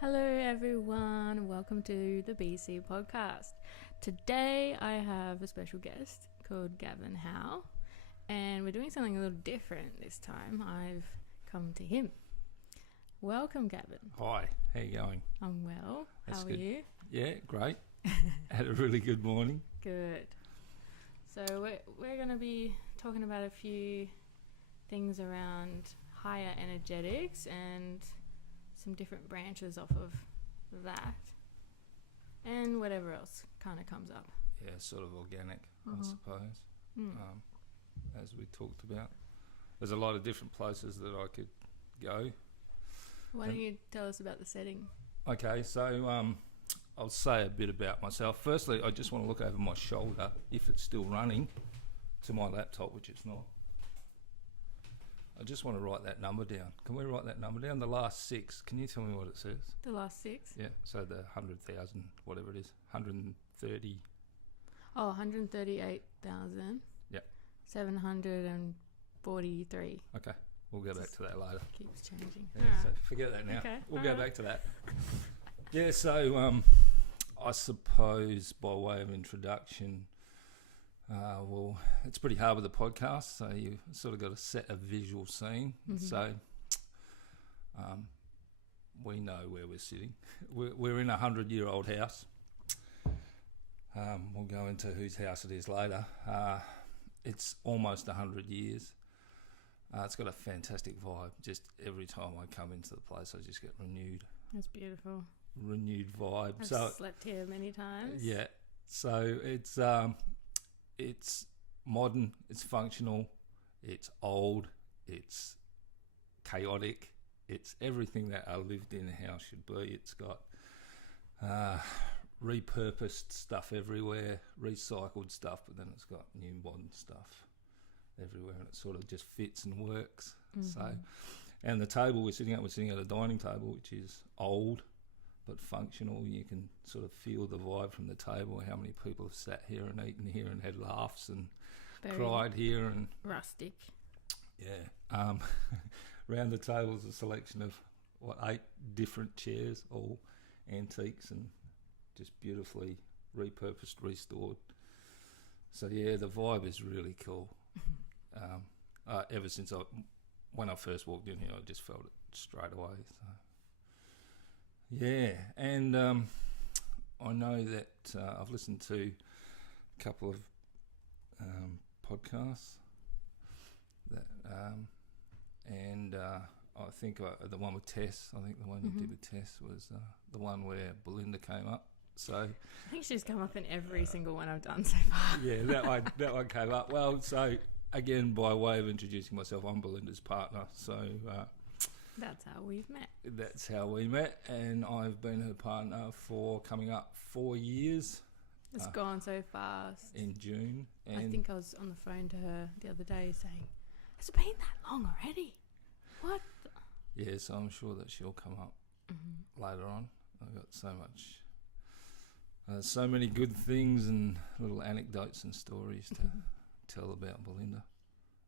Hello everyone, welcome to the BC podcast. Today I have a special guest called Gavin Howe, and we're doing something a little different this time. I've come to him. Welcome, Gavin. Hi, how you going? I'm well. That's How are good. you? Yeah, great. Had a really good morning. Good. So we're going to be talking about a few things around higher energetics and some different branches off of that, and whatever else kind of comes up. Yeah, sort of organic, I suppose, as we talked about. There's a lot of different places that I could go. Why don't you tell us about the setting? Okay, so I'll say a bit about myself. Firstly, I just want to look over my shoulder, if it's still running, to my laptop, which it's not. I just want to write that number down. Can we write that number down? The last 6. Can you tell me what it says? The last 6? Yeah, so the 100,000, whatever it is, 130. Oh, 138,000. Yeah. 743. Okay, we'll go back to that later. Keeps changing. Yeah, All so right. forget that now. Okay, We'll go alright. back to that. Yeah, so I suppose by way of introduction, well, it's pretty hard with the podcast, so you sort of got to set a visual scene. So we know where we're sitting. We're in a 100-year-old house. We'll go into whose house it is later. It's almost 100 years. It's got a fantastic vibe. Just every time I come into the place, I just get renewed That's beautiful. vibe. I've slept here many times. Yeah, so it's modern, it's functional, it's old, it's chaotic, it's everything that a lived-in house should be. It's got repurposed stuff everywhere, recycled stuff, but then it's got new modern stuff everywhere, and it sort of just fits and works. So, and the table we're sitting at a dining table, which is old but functional. You can sort of feel the vibe from the table, how many people have sat here and eaten here and had laughs and Very cried here, and rustic. yeah. Round the table is a selection of 8 different chairs, all antiques and just beautifully repurposed, restored. So yeah, the vibe is really cool. Ever since when I first walked in here, I just felt it straight away. So yeah, and I know that I've listened to a couple of podcasts that, and I think the one with Tess. I think the one you did with Tess was the one where Belinda came up. So I think she's come up in every single one I've done so far. yeah, that one came up. Well, so again, by way of introducing myself, I'm Belinda's partner. So That's how we've met. that's how we met, and I've been her partner for coming up 4 years. It's gone so fast. In June. And I think I was on the phone to her the other day saying, has it been that long already? What? yeah, so I'm sure that she'll come up later on. I've got so much, so many good things and little anecdotes and stories to tell about Belinda,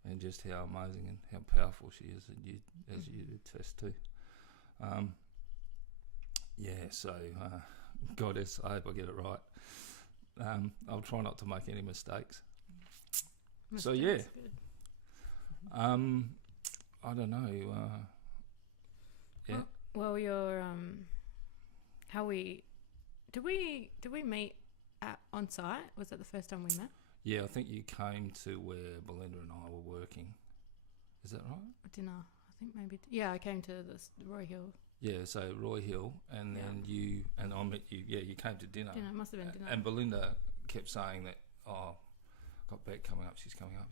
and just how amazing and how powerful she is, as you attest to. Yeah, so Goddess, I hope I get it right. I'll try not to make any mistakes. So yeah, Mistakes, good. I don't know. Yeah, Well, your did we meet on site? Was that the first time we met? yeah. I think you came to where Belinda and I were working. Is that right? Dinner, I think maybe. Yeah, I came to the Roy Hill Yeah. So Roy Hill, and then you and I met you. Yeah, you came to dinner. dinner. It must have been dinner. And Belinda kept saying that, got Beck coming up. She's coming up.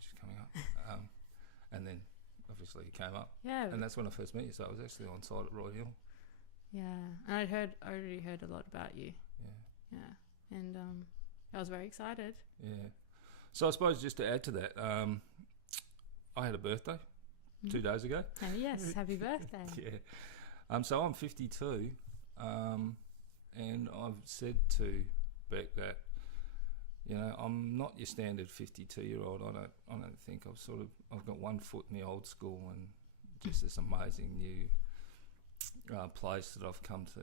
And then obviously he came up, yeah, and that's when I first met you. So I was actually on site at Roy Hill. yeah. And I already heard a lot about you. Yeah. Yeah, and I was very excited. Yeah. So I suppose just to add to that, I had a birthday 2 days ago. Oh yes, happy birthday. Yeah. So I'm 52, and I've said to Beck that, you know, I'm not your standard 52-year-old. I don't think I've got one foot in the old school and just this amazing new place that I've come to.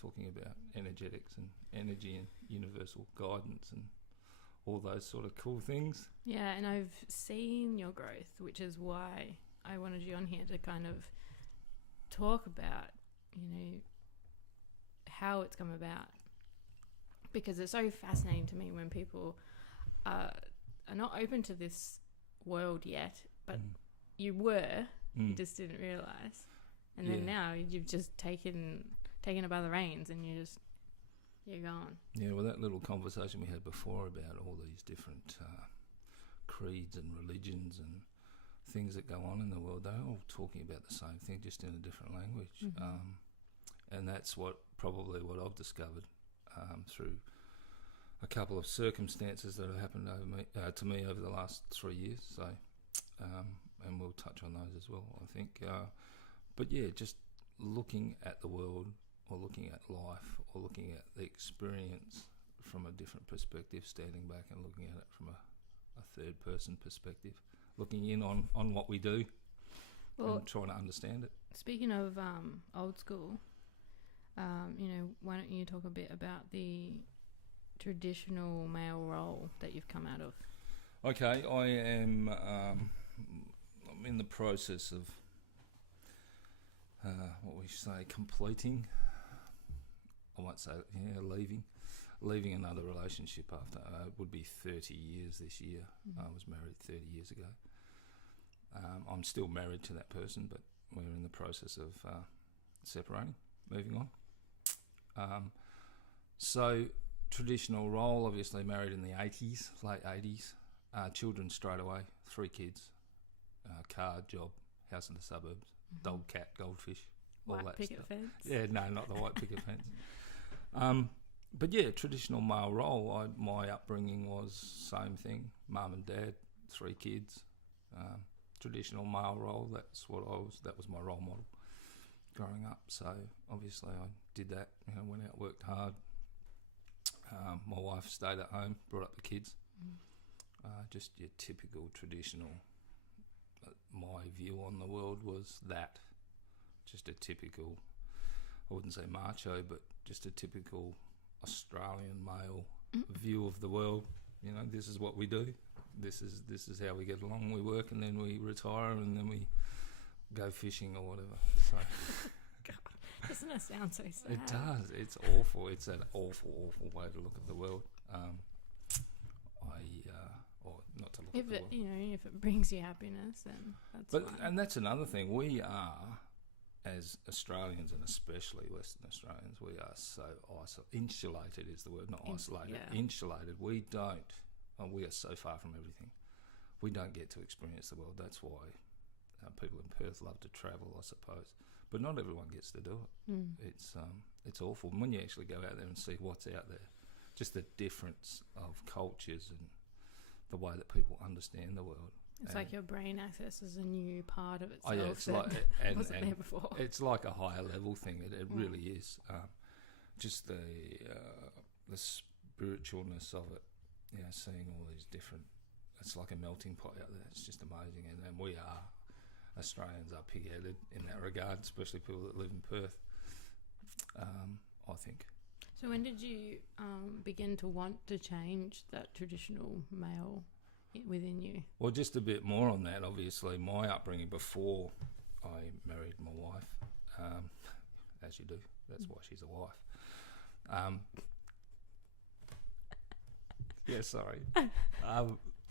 talking about energetics and energy and universal guidance and all those sort of cool things. Yeah, and I've seen your growth, which is why I wanted you on here to kind of talk about, how it's come about. Because it's so fascinating to me when people are not open to this world yet, but you were, you just didn't realise. And then now you've just taken it by the reins and you're gone. Yeah, well, that little conversation we had before about all these different creeds and religions and things that go on in the world, they're all talking about the same thing, just in a different language. And that's probably what I've discovered through a couple of circumstances that have happened to me over the last 3 years. So, and we'll touch on those as well, I think. But yeah, just looking at the world, or looking at life, or looking at the experience from a different perspective, standing back and looking at it from a third person perspective, looking in on what we do and trying to understand it. Speaking of old school, why don't you talk a bit about the traditional male role that you've come out of? Okay, I am I'm in the process of what we say, completing. I won't say, leaving another relationship after it would be 30 years this year. I was married 30 years ago. I'm still married to that person, but we're in the process of separating, moving on. So traditional role, obviously married in the 80s, late 80s. Children straight away, 3 kids, car, job, house in the suburbs, dog, cat, goldfish, all white that picket stuff. fence? Yeah, no, not the white picket fence. But yeah, traditional male role. My upbringing was same thing. Mum and dad, 3 kids. Traditional male role. That's what I was. That was my role model growing up. So obviously I did that. Went out, worked hard. My wife stayed at home, brought up the kids. Just your typical traditional. My view on the world was that. Just a typical, I wouldn't say macho, but just a typical Australian male view of the world. This is what we do. This is how we get along. We work and then we retire and then we go fishing or whatever. So, God, doesn't it sound so sad? It does. It's awful. It's an awful, awful way to look at the world. Or not to look at the world. If it brings you happiness, then that's fine. And that's another thing. We are, as Australians, and especially Western Australians, we are so insulated is the word, not isolated. Yeah. Insulated. We are so far from everything. We don't get to experience the world. That's why people in Perth love to travel, I suppose. But not everyone gets to do it. It's awful. And when you actually go out there and see what's out there, just the difference of cultures and the way that people understand the world. It's like your brain accesses a new part of itself. Oh yeah, it's like wasn't there before. It's like a higher level thing. It really is. Just the spiritualness of it. Seeing all these different. It's like a melting pot out there. It's just amazing, and we are Australians are pig-headed in that regard, especially people that live in Perth. I think. So when did you begin to want to change that traditional male within you? Well, just a bit more on that. Obviously, my upbringing before I married my wife, as you do, that's why she's a wife. Yeah, sorry.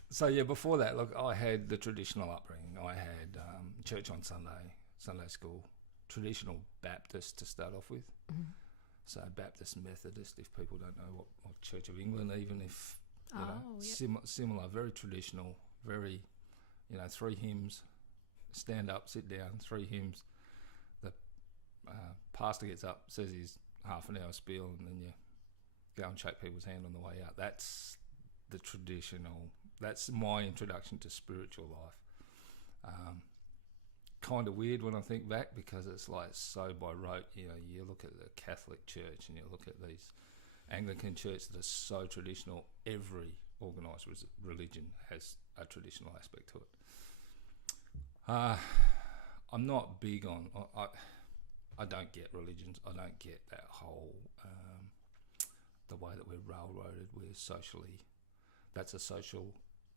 So yeah, before that, look, I had the traditional upbringing. I had church on Sunday, Sunday school, traditional Baptist to start off with. So Baptist, Methodist, if people don't know what Church of England, even if similar, very traditional, very 3 hymns, stand up, sit down, 3 hymns. The pastor gets up, says his half an hour spiel, and then you go and shake people's hand on the way out. That's the traditional. That's my introduction to spiritual life. Kind of weird when I think back because it's like so by rote. You look at the Catholic Church and you look at these Anglican church that are so traditional. Every organised religion has a traditional aspect to it. I'm not big on. I don't get religions. I don't get that whole the way that we're railroaded. We're that's a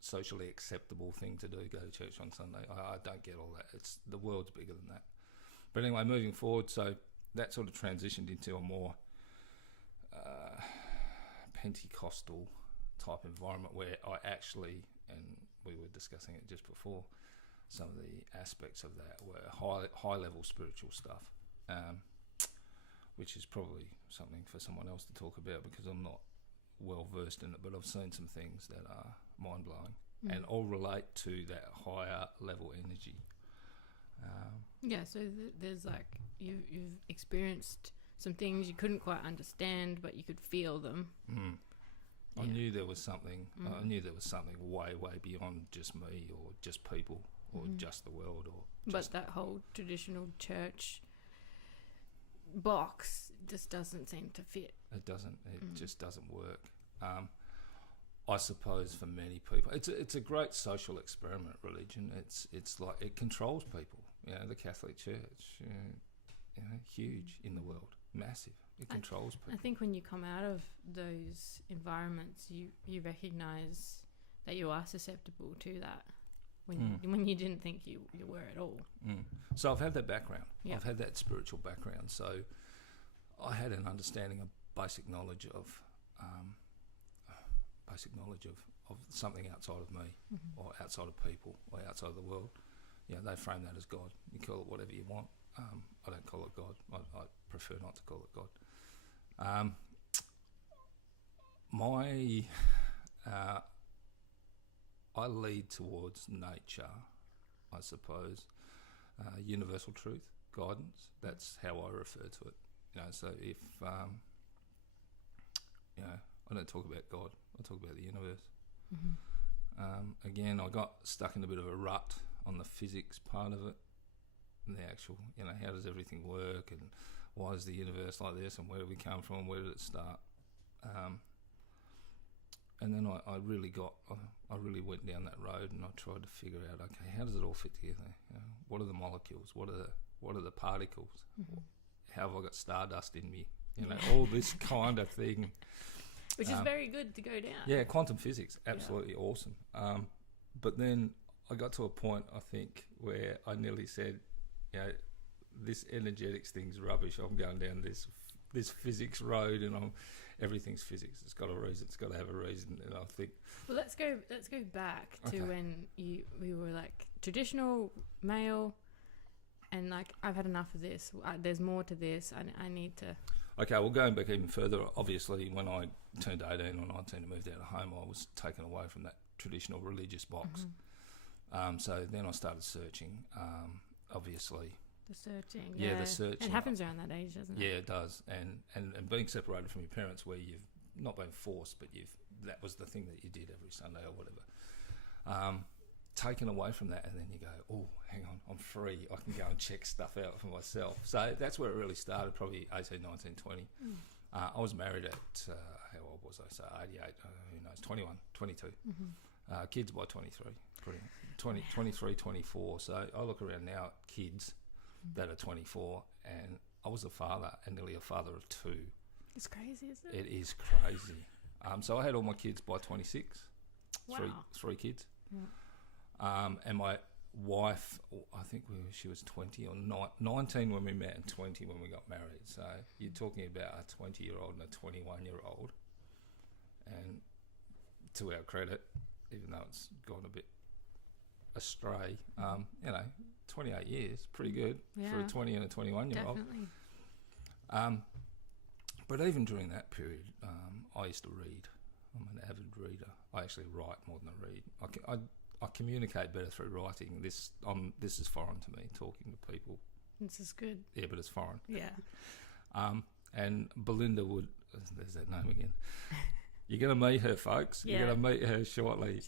socially acceptable thing to do. Go to church on Sunday. I don't get all that. It's the world's bigger than that. But anyway, moving forward, so that sort of transitioned into a more Pentecostal type environment where I actually, and we were discussing it just before, some of the aspects of that were high level spiritual stuff, which is probably something for someone else to talk about because I'm not well versed in it, but I've seen some things that are mind blowing and all relate to that higher level energy. Yeah, so there's like you've experienced some things you couldn't quite understand, but you could feel them. I knew there was something. I knew there was something way beyond just me or just people or just the world or. But that whole traditional church box just doesn't seem to fit. It doesn't. It just doesn't work. I suppose for many people, it's a great social experiment. Religion. It's like it controls people. You know, the Catholic Church. Huge in the world, massive. It controls people. I think when you come out of those environments, you recognise that you are susceptible to that when you didn't think you were at all. So I've had that background. Yep. I've had that spiritual background. So I had an understanding of basic knowledge of something outside of me or outside of people or outside of the world. They frame that as God. You call it whatever you want. I don't call it God. I prefer not to call it God. I lead towards nature, I suppose. Universal truth, guidance. That's how I refer to it. So if I don't talk about God, I talk about the universe. Again, I got stuck in a bit of a rut on the physics part of it. And the actual, how does everything work and why is the universe like this and where do we come from, where did it start? And then I really went down that road and I tried to figure out, okay, how does it all fit together? What are the molecules? What are the particles? How have I got stardust in me? All this kind of thing. Which is very good to go down. Yeah, quantum physics, absolutely awesome. But then I got to a point, I think, where I nearly said, this energetics thing's rubbish. I'm going down this physics road, and everything's physics. It's got a reason. It's got to have a reason. And I think. Well, let's go back to when we were like traditional male, and like I've had enough of this. There's more to this. I need to. Okay, well, going back even further, obviously, when I turned 18 or 19 and moved out of home, I was taken away from that traditional religious box. So then I started searching. Obviously, the searching. Yeah, the searching. It happens around that age, doesn't it? Yeah, it does. And being separated from your parents, where you've not been forced, but that was the thing that you did every Sunday or whatever. Taken away from that, and then you go, oh, hang on, I'm free. I can go and check stuff out for myself. So that's where it really started, probably 18, 19, 20. I was married at, how old was I? So 88, who knows, 21, 22. Kids by 23, 23, 24. So I look around now at kids that are 24, and I was a father, and nearly a father of two. It's crazy, isn't it? It is crazy. So I had all my kids by 26, wow. three kids. Yeah. And my wife, I think she was 20 or 19 when we met and 20 when we got married. So you're talking about a 20-year-old and a 21-year-old. And to our credit, even though it's gone a bit astray, 28 years, pretty good for a 20 and a 21-year-old. Definitely. But even during that period, I used to read. I'm an avid reader. I actually write more than I read. I communicate better through writing. This is foreign to me, talking to people. This is good. Yeah, but it's foreign. Yeah. And Belinda would, there's that name again. You're going to meet her, folks. Yeah. You're going to meet her shortly.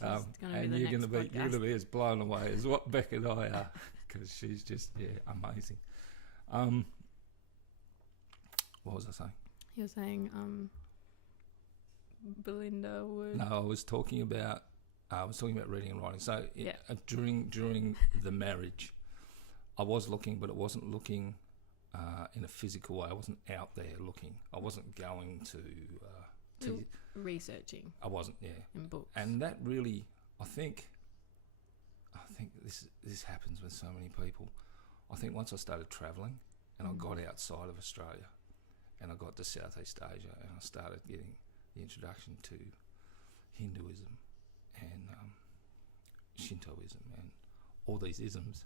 And you're going to be as blown away as what Beck and I are, because she's just, amazing. What was I saying? You're saying Belinda would... No, I was talking about reading and writing. So during the marriage, I was looking, but it wasn't looking in a physical way. I wasn't out there looking. I wasn't going to researching. I wasn't, yeah. In books. And that really, I think this happens with so many people. I think once I started travelling and I got outside of Australia and I got to Southeast Asia and I started getting the introduction to Hinduism and Shintoism and all these isms,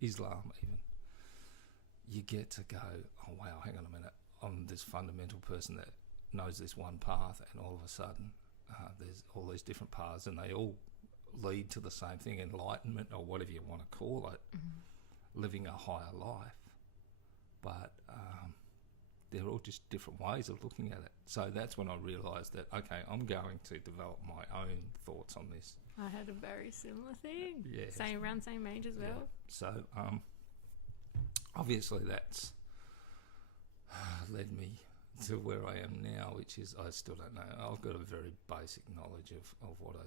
Islam even, you get to go, oh wow, hang on a minute, I'm this fundamental person that knows this one path, and all of a sudden there's all these different paths and they all lead to the same thing, enlightenment or whatever you want to call it, living a higher life. But they're all just different ways of looking at it. So that's when I realised that, okay, I'm going to develop my own thoughts on this. I had a very similar thing. Yeah. Around same age as well. Yeah. So obviously that's led me to where I am now, which is I still don't know. I've got a very basic knowledge of what I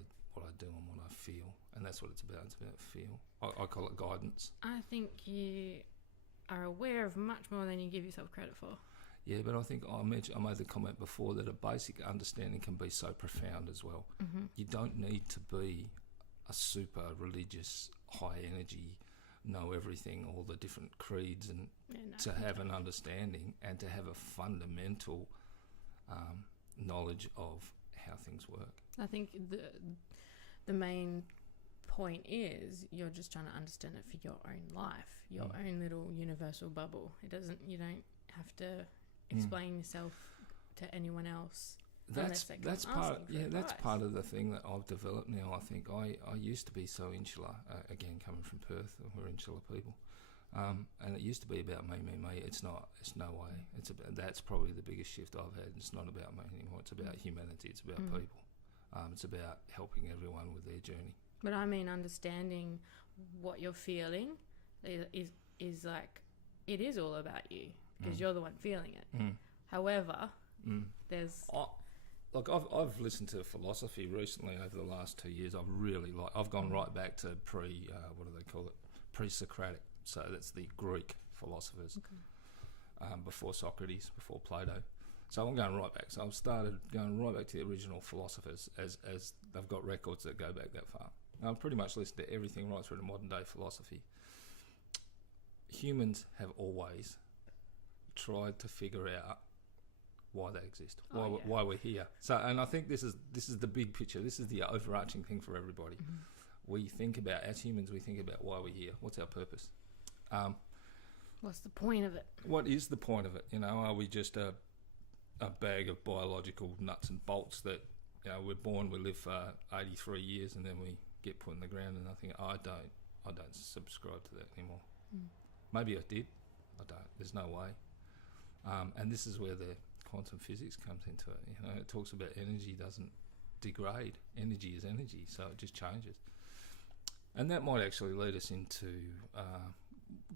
do and what I feel, and that's what it's about. It's about feel. I call it guidance. I think you are aware of much more than you give yourself credit for. Yeah, but I think I made the comment before that a basic understanding can be so profound as well. Mm-hmm. You don't need to be a super religious, high energy, know everything, all the different creeds, and to have an understanding and to have a fundamental knowledge of how things work. I think the main point is you're just trying to understand it for your own life, your own little universal bubble. You don't have to explain yourself to anyone else. That's part of the thing that I've developed now. I think I used to be so insular. Again, coming from Perth, we're insular people, and it used to be about me. It's not. It's no way. That's probably the biggest shift I've had. It's not about me anymore. It's about humanity. It's about people. It's about helping everyone with their journey. But I mean, understanding what you're feeling is like, it is all about you because you're the one feeling it. However, there's... Look, I've listened to philosophy recently over the last 2 years. I've gone right back to pre-Socratic. So that's the Greek philosophers, before Socrates, before Plato. So I'm going right back. So I've started going right back to the original philosophers as they've got records that go back that far. I've pretty much listened to everything right through to modern day philosophy. Humans have always tried to figure out why they exist, why we're here. So, and I think this is the big picture. This is the overarching thing for everybody. We think about, as humans, why we're here. What's our purpose? What's the point of it? What is the point of it? Are we just a bag of biological nuts and bolts that, we're born, we live for 83 years, and then we get put in the ground and nothing? I don't subscribe to that anymore. Maybe I did. I don't. There's no way. And this is where the quantum physics comes into it. It talks about energy doesn't degrade. Energy is energy, so it just changes. And that might actually lead us into...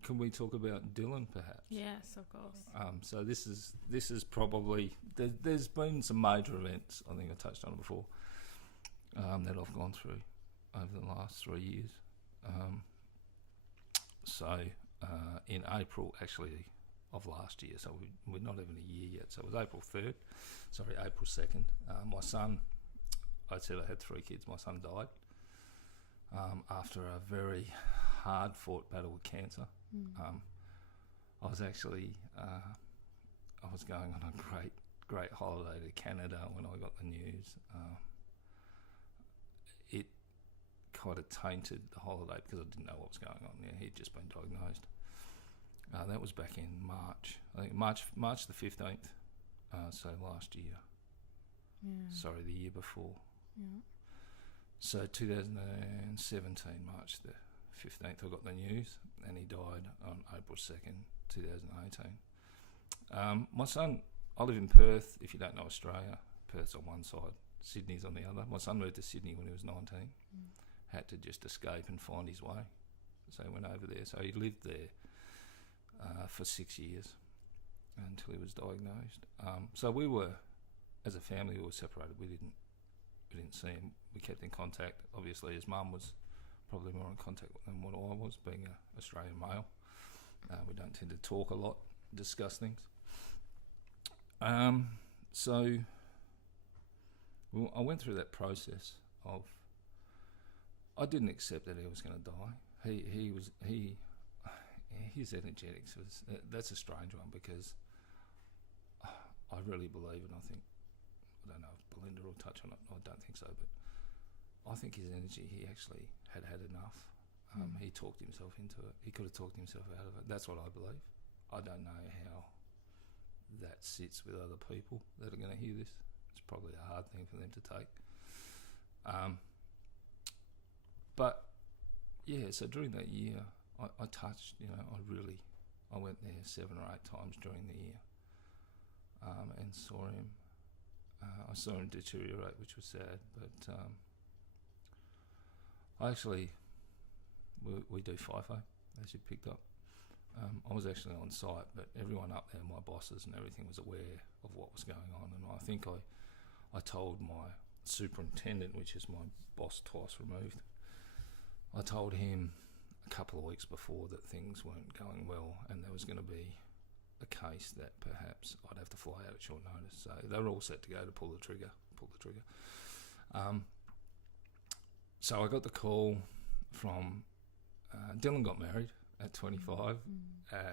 can we talk about Dylan, perhaps? Yes, of course. So this is probably... There's been some major events, I think I touched on it before, that I've gone through over the last 3 years. In April, actually, of last year, so we're not even a year yet, so it was April 2nd. My son, I said I had 3 kids, my son died after a very hard-fought battle with cancer. I was actually, I was going on a great holiday to Canada when I got the news. It kind of tainted the holiday because I didn't know what was going on. He'd just been diagnosed. That was back in March. I think March the 15th. So last year. Sorry, the year before. So 2017, March the 15th, I got the news, and he died on April 2nd, 2018. My son, I live in Perth. If you don't know Australia, Perth's on one side, Sydney's on the other. My son moved to Sydney when he was 19. Had to just escape and find his way. So he went over there. So he lived there for 6 years until he was diagnosed. So we were, as a family, we were separated. We didn't see him. We kept in contact. Obviously, his mum was probably more in contact than what I was, being an Australian male. We don't tend to talk a lot, discuss things. So I went through that process of, I didn't accept that he was going to die. His energetics was, that's a strange one, because I really believe, and I think, I don't know if Belinda will touch on it, I don't think so, but I think his energy, he actually had enough. He talked himself into it. He could have talked himself out of it. That's what I believe. I don't know how that sits with other people that are going to hear this. It's probably a hard thing for them to take. But yeah, so during that year, I touched, I went there 7 or 8 times during the year, and saw him. I saw him deteriorate, which was sad, but we do FIFO, as you picked up. I was actually on site, but everyone up there, my bosses and everything, was aware of what was going on, and I think I told my superintendent, which is my boss twice removed, I told him a couple of weeks before that things weren't going well and there was going to be a case that perhaps I'd have to fly out at short notice. So they were all set to go to pull the trigger. So I got the call from Dylan. Got married at 25.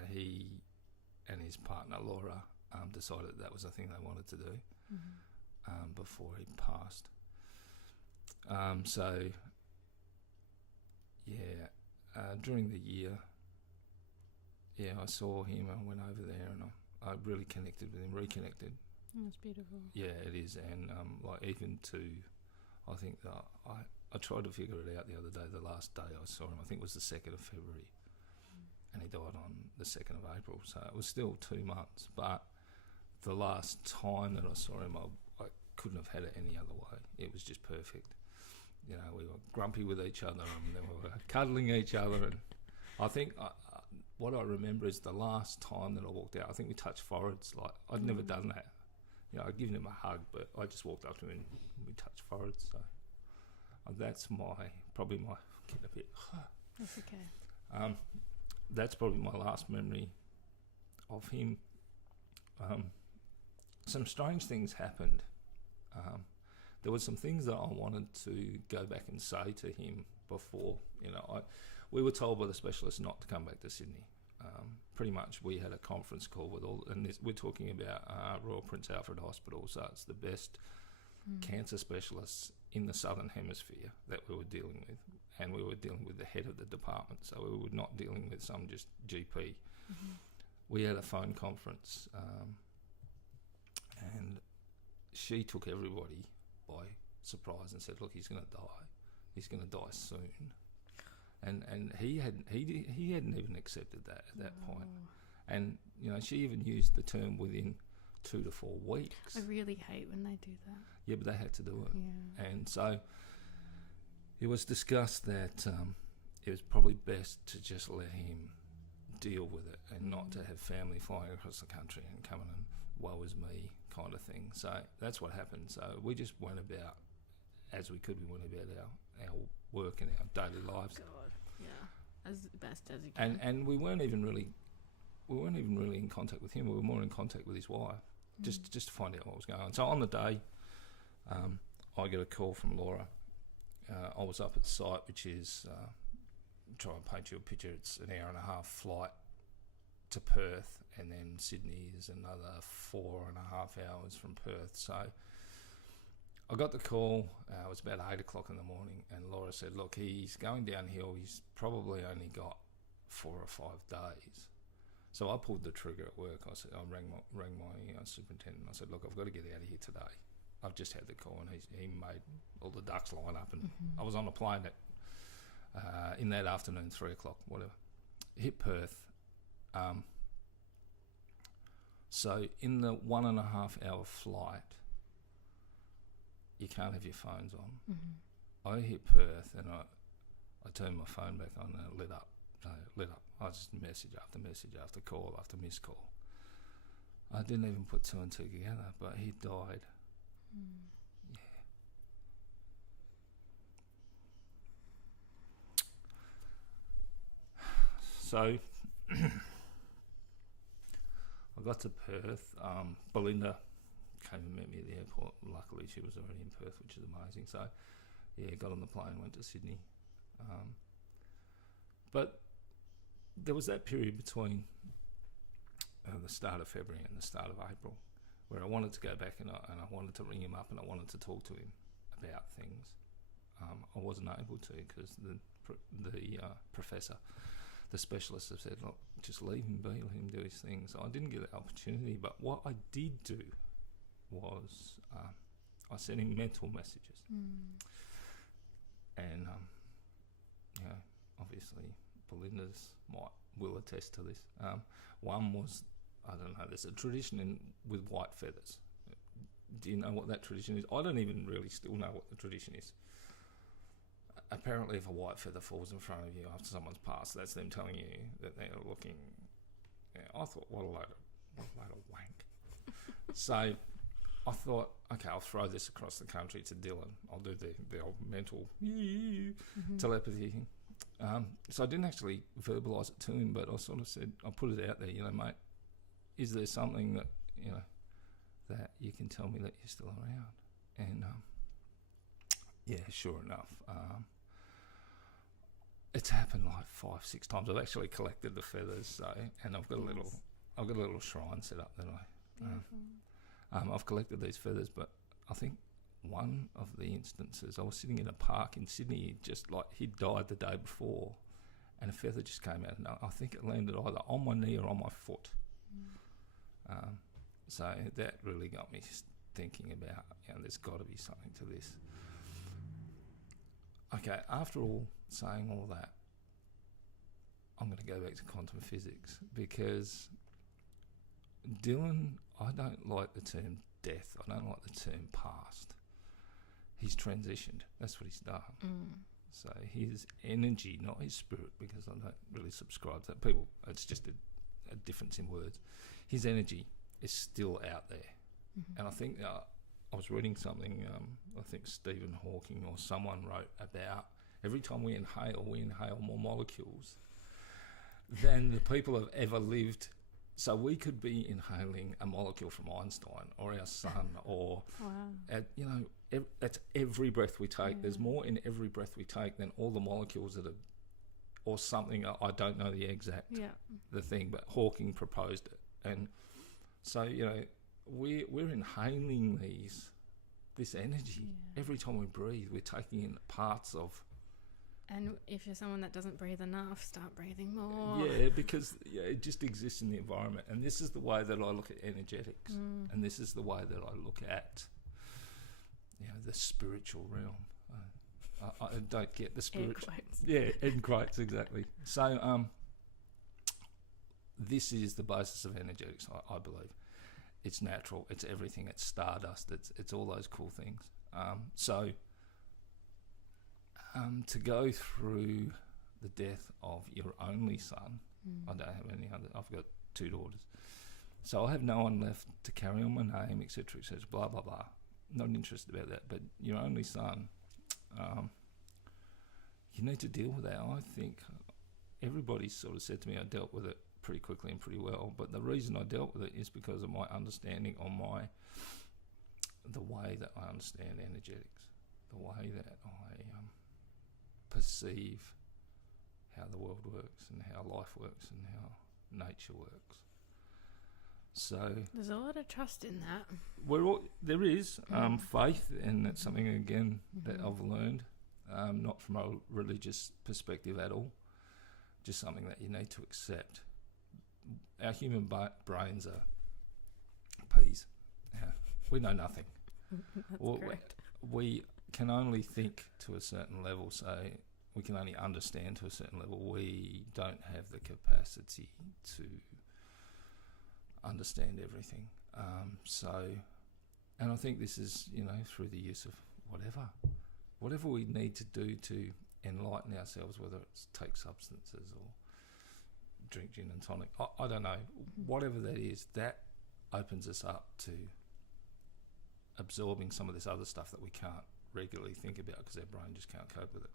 He and his partner Laura decided that was the thing they wanted to do before he passed. During the year, I saw him. I went over there and I really connected with him, reconnected. That's beautiful. Yeah, it is. And I think that I tried to figure it out the other day. The last day I saw him, I think it was the 2nd of February, and he died on the 2nd of April. So it was still 2 months. But the last time that I saw him, I couldn't have had it any other way. It was just perfect. We were grumpy with each other, and then we were cuddling each other. And I think what I remember is the last time that I walked out, I think we touched foreheads. Like, I'd never done that. I'd given him a hug, but I just walked up to him and we touched foreheads. So that's probably my getting a bit. That's okay. That's probably my last memory of him. Some strange things happened. There were some things that I wanted to go back and say to him before. We were told by the specialist not to come back to Sydney. Pretty much, we had a conference call with we're talking about Royal Prince Alfred Hospital, so it's the best cancer specialists in the Southern Hemisphere that we were dealing with, and we were dealing with the head of the department, so we were not dealing with some just GP. We had a phone conference, and she took everybody by surprise and said, "Look, he's going to die. He's going to die soon." And he hadn't even accepted that at that point. And she even used the term within 2 to 4 weeks. I really hate when they do that. Yeah, but they had to do it. Yeah. And so it was discussed that it was probably best to just let him deal with it and not to have family flying across the country and coming and woe is me kind of thing. So that's what happened. So we just went about as we could. We went about our work and our daily lives. God, yeah, as best as you can. And we weren't even really in contact with him. We were more in contact with his wife, just to find out what was going on. So on the day, I get a call from Laura. I was up at site, which is try and paint you a picture. It's an hour and a half flight to Perth, and then Sydney is another 4.5 hours from Perth. So I got the call. It was about 8 o'clock in the morning, and Laura said, "Look, he's going downhill. He's probably only got 4 or 5 days." So I pulled the trigger at work. I rang my superintendent. I said, "Look, I've got to get out of here today. I've just had the call," and he made all the ducks line up, and I was on a plane in that afternoon, 3 o'clock, whatever. Hit Perth. So in the 1.5 hour flight, you can't have your phones on. I hit Perth, and I turned my phone back on, and it lit up. I was just message after message after call after missed call. I didn't even put 2 and 2 together, but he died. Yeah. So I got to Perth. Belinda came and met me at the airport. Luckily, she was already in Perth, which is amazing. So, yeah, got on the plane, went to Sydney. But there was that period between the start of February and the start of April where I wanted to go back and I wanted to ring him up and I wanted to talk to him about things. I wasn't able to because the professor, the specialist, have said, look, just leave him be, let him do his thing. So I didn't get the opportunity. But what I did do was I sent him mental messages. And, obviously Belinda's will attest to this. One was, I don't know, there's a tradition with white feathers. Do you know what that tradition is? I don't even really still know what the tradition is. Apparently, if a white feather falls in front of you after someone's passed, that's them telling you that they're looking. Yeah, I thought, what a load of wank. So I thought, okay, I'll throw this across the country to Dylan. I'll do the old mental telepathy thing. So I didn't actually verbalise it to him, but I sort of said, I put it out there, mate, is there something that, that you can tell me that you're still around? And, yeah, sure enough. It's happened like 5-6 times. I've actually collected the feathers, so, and I've got a little shrine set up that I've collected these feathers, but I think one of the instances, I was sitting in a park in Sydney, just like he'd died the day before, and a feather just came out, and I think it landed either on my knee or on my foot. So that really got me thinking about, there's got to be something to this. Okay, after all saying all that, I'm going to go back to quantum physics because Dylan, I don't like the term death. I don't like the term past. He's transitioned. That's what he's done. So his energy, not his spirit, because I don't really subscribe to that. People, it's just a difference in words. His energy is still out there. And I think I was reading something, I think Stephen Hawking or someone wrote about every time we inhale more molecules than the people have ever lived. So we could be inhaling a molecule from Einstein or our sun or, that's every breath we take. There's more in every breath we take than all the molecules that are, or something, I don't know the exact the thing, but Hawking proposed it. And so, we're inhaling this energy. Every time we breathe, we're taking in parts of. And if you're someone that doesn't breathe enough, start breathing more. Yeah, because it just exists in the environment. And this is the way that I look at energetics. And this is the way that I look at, the spiritual realm. I don't get the spiritual. End quotes, exactly. So, this is the basis of energetics, I believe. It's natural. It's everything. It's stardust. It's all those cool things. To go through the death of your only son, I don't have any other. I've got 2 daughters, so I have no one left to carry on my name, etc., etc. Blah blah blah. Not interested about that. But your only son, you need to deal with that. I think everybody's sort of said to me I dealt with it pretty quickly and pretty well, but the reason I dealt with it is because of my understanding on the way that I understand energetics, the way that I perceive how the world works and how life works and how nature works. So there's a lot of trust in that. There is faith, and that's something again that I've learned, not from a religious perspective at all, just something that you need to accept. Our human brains are peas. We know nothing. Correct. We can only think to a certain level, so we can only understand to a certain level. We don't have the capacity to understand everything. And I think this is, through the use of whatever we need to do to enlighten ourselves, whether it's take substances or drink gin and tonic, I don't know, whatever that is, that opens us up to absorbing some of this other stuff that we can't regularly think about because our brain just can't cope with it.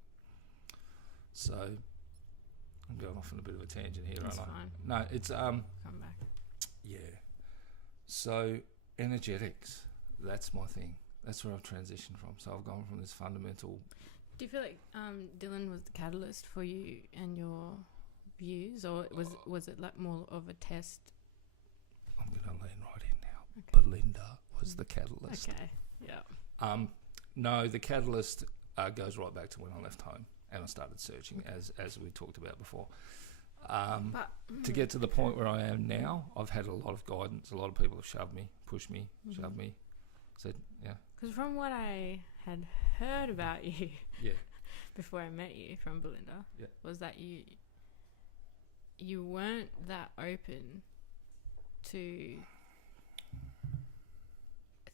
So I'm going off on a bit of a tangent here, That's aren't I? fine. No, it's Come back. yeah. So energetics, that's my thing. That's where I've transitioned from. So I've gone from this fundamental. Do you feel like Dylan was the catalyst for you and your views, or was it like more of a test? I'm going to lean right in now. Okay. Belinda was the catalyst. Okay, yeah. No, the catalyst goes right back to when I left home and I started searching, as we talked about before. To get to the point where I am now, I've had a lot of guidance. A lot of people have shoved me, pushed me, shoved me, said, yeah. Because from what I had heard about you Yeah. before I met you from Belinda, Yeah. was that you weren't that open to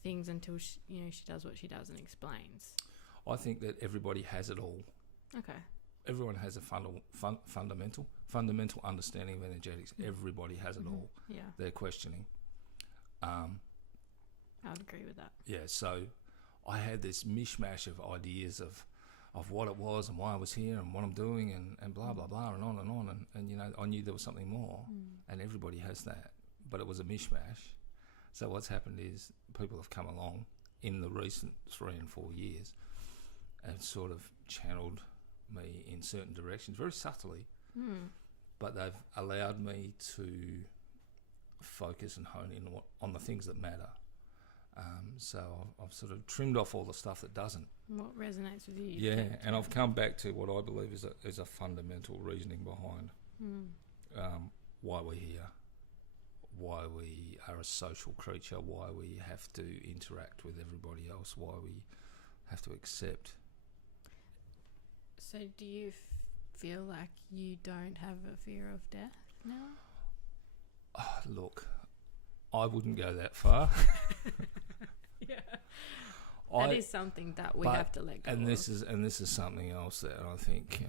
things until she does what she does and explains. I think that everybody has it all. Okay. Everyone has a fundamental understanding of energetics. Everybody has it all. Yeah. They're questioning. I would agree with that. Yeah, so I had this mishmash of ideas of what it was and why I was here and what I'm doing and blah, blah, blah, and on and on. And I knew there was something more, and everybody has that. But it was a mishmash. So what's happened is people have come along in the recent 3 and 4 years and sort of channeled me in certain directions, very subtly, but they've allowed me to focus and hone in on the things that matter. So I've sort of trimmed off all the stuff that doesn't. What resonates with you? Yeah, and I've come back to what I believe is a fundamental reasoning behind why we're here, why we are a social creature, why we have to interact with everybody else, why we have to accept. So do you feel like you don't have a fear of death now? Look, I wouldn't go that far. Yeah. That is something that we have to let go and of. this is something else that I think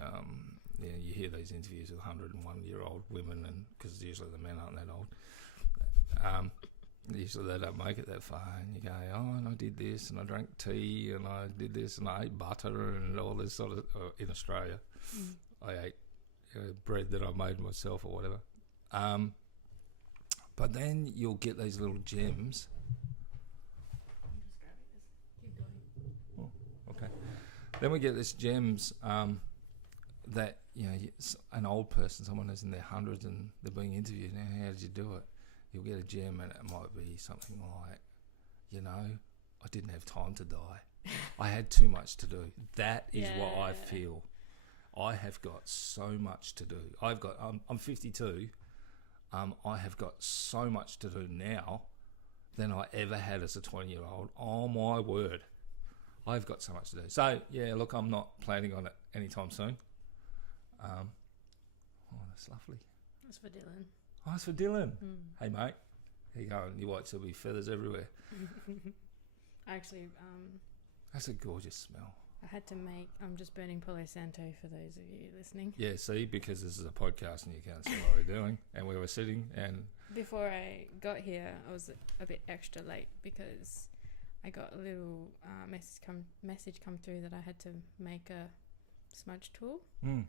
you hear these interviews with 101-year-old women, and because usually the men aren't that old, usually they don't make it that far, and you go, oh, and I did this, and I drank tea, and I did this, and I ate butter, and all this sort of. In Australia, I ate bread that I made myself or whatever. But then you'll get these little gems. Oh, okay. Then we get these gems that, an old person, someone who's in their hundreds and they're being interviewed. Now, how did you do it? You'll get a gem and it might be something like, I didn't have time to die. I had too much to do. That is what I feel. I have got so much to do. I'm 52. I have got so much to do now than I ever had as a 20-year-old. Oh, my word. I've got so much to do. So, yeah, look, I'm not planning on it anytime soon. That's lovely. That's for Dylan. Oh, that's for Dylan. Hey, mate. Here you go. Your white silver feathers everywhere. Actually, that's a gorgeous smell. I had to I'm just burning Palo Santo for those of you listening. Yeah, see, because this is a podcast and you can't see what we're doing. And we were sitting and... Before I got here, I was a bit extra late because I got a little message come through that I had to make a smudge tool. And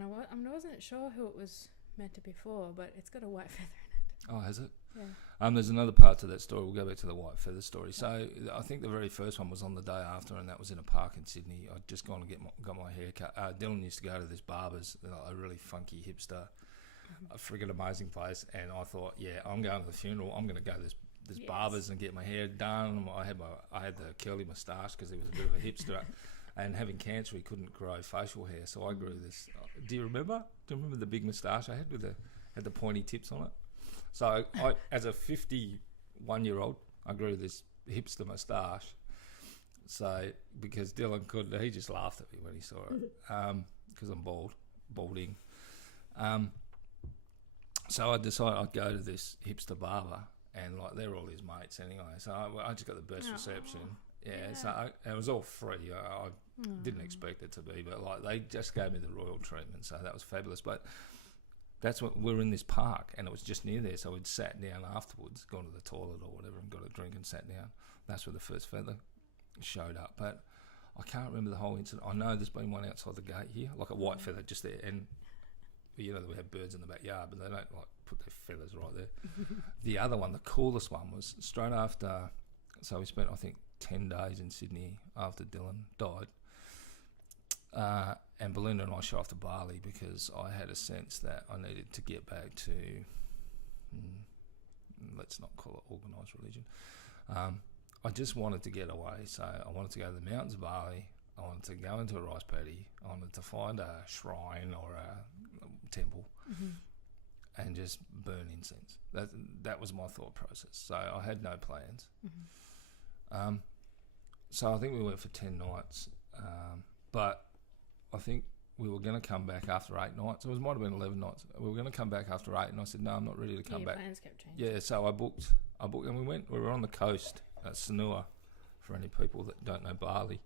I wasn't sure who it was meant to be for, but it's got a white feather in it. Oh, has it? Yeah. There's another part to that story. We'll go back to the white feather story. So I think the very first one was on the day after, and that was in a park in Sydney. I'd just gone to got my hair cut. Dylan used to go to this barber's, a really funky hipster, a friggin' amazing place. And I thought, I'm going to the funeral. I'm going to go to this barber's and get my hair done. I had the curly moustache because he was a bit of a hipster. And having cancer, he couldn't grow facial hair, so I grew this. Do you remember? Do you remember the big moustache I had had the pointy tips on it? So I, as a 51-year-old, I grew this hipster moustache. So because Dylan couldn't, he just laughed at me when he saw it because I'm balding. So I decided I'd go to this hipster barber, and they're all his mates anyway. So I just got the best reception. Yeah. So it was all free. I didn't expect it to be, but they just gave me the royal treatment, so that was fabulous. But that's what we're in this park, and it was just near there, so we'd sat down afterwards, gone to the toilet or whatever, and got a drink and sat down. That's where the first feather showed up, but I can't remember the whole incident. I know there's been one outside the gate here, like a white feather just there, and we have birds in the backyard, but they don't like put their feathers right there. The other one, the coolest one, was straight after. So we spent, I think, 10 days in Sydney after Dylan died. And Belinda and I shot off to Bali because I had a sense that I needed to get back to, let's not call it organised religion. I just wanted to get away. So I wanted to go to the mountains of Bali. I wanted to go into a rice paddy. I wanted to find a shrine or a temple and just burn incense. That was my thought process. So I had no plans. So I think we went for 10 nights. But I think we were going to come back after 8 nights. It might have been 11 nights. We were going to come back after 8, and I said, no, I'm not ready to come back. Plans kept changing. Yeah, so I booked, and we were on the coast at Sanua, for any people that don't know Bali.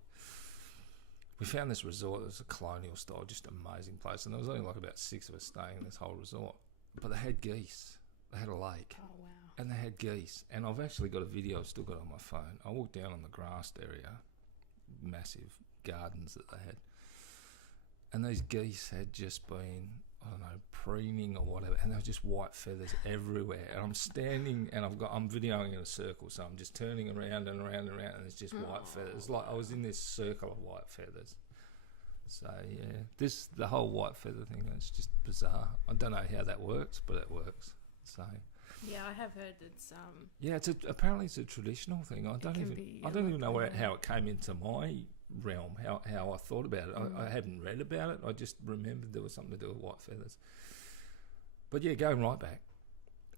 We found this resort. It was a colonial style, just amazing place, and there was only like about 6 of us staying in this whole resort. But they had geese. They had a lake. Oh, wow. And they had geese. And I've actually got a video, I've still got it on my phone. I walked down on the grassed area, massive gardens that they had. And these geese had just been, I don't know, preening or whatever, and there were just white feathers everywhere. And I'm standing, and I'm videoing in a circle, so I'm just turning around and around and around, and it's just white feathers. Like I was in this circle of white feathers. So yeah, the whole white feather thing, it's just bizarre. I don't know how that works, but it works. So yeah, I have heard it's yeah, apparently it's a traditional thing. I don't even know how it came into my realm, how I thought about it. I hadn't read about it. I just remembered there was something to do with white feathers. But yeah, going right back.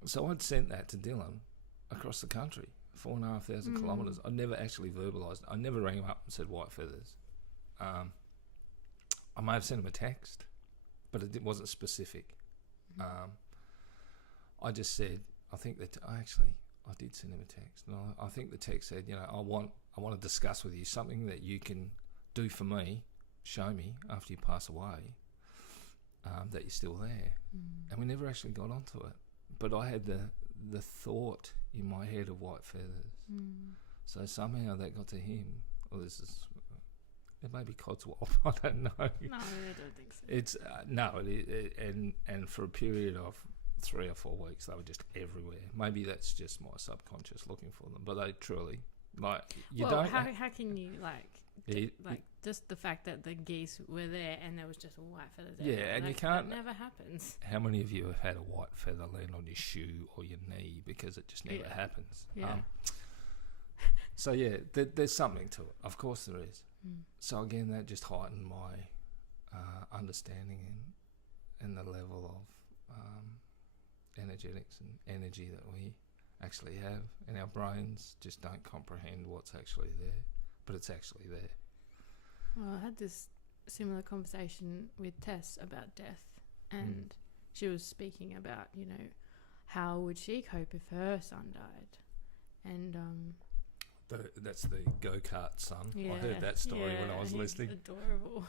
So I'd sent that to Dylan across the country, 4,500 kilometres. I never actually verbalised it. I never rang him up and said white feathers. I may have sent him a text, but it wasn't specific. I just said, I did send him a text. And I think the text said, I want to discuss with you something that you can do for me, show me after you pass away, that you're still there. And we never actually got onto it. But I had the thought in my head of white feathers. So somehow that got to him. Well, it may be Codswallop, I don't know. No, I don't think so. It's and for a period of 3 or 4 weeks, they were just everywhere. Maybe that's just my subconscious looking for them, but they truly how can you just the fact that the geese were there and there was just white feathers everywhere, and you can't. That never happens. How many of you have had a white feather land on your shoe or your knee? Because it just never happens. Yeah. So yeah, there's something to it. Of course there is. So again, that just heightened my understanding and the level of energetics and energy that we actually have, and our brains just don't comprehend what's actually there, but it's actually there. Well, I had this similar conversation with Tess about death, and she was speaking about, how would she cope if her son died, and that's the go-kart son. I heard that story when I was listening. Adorable.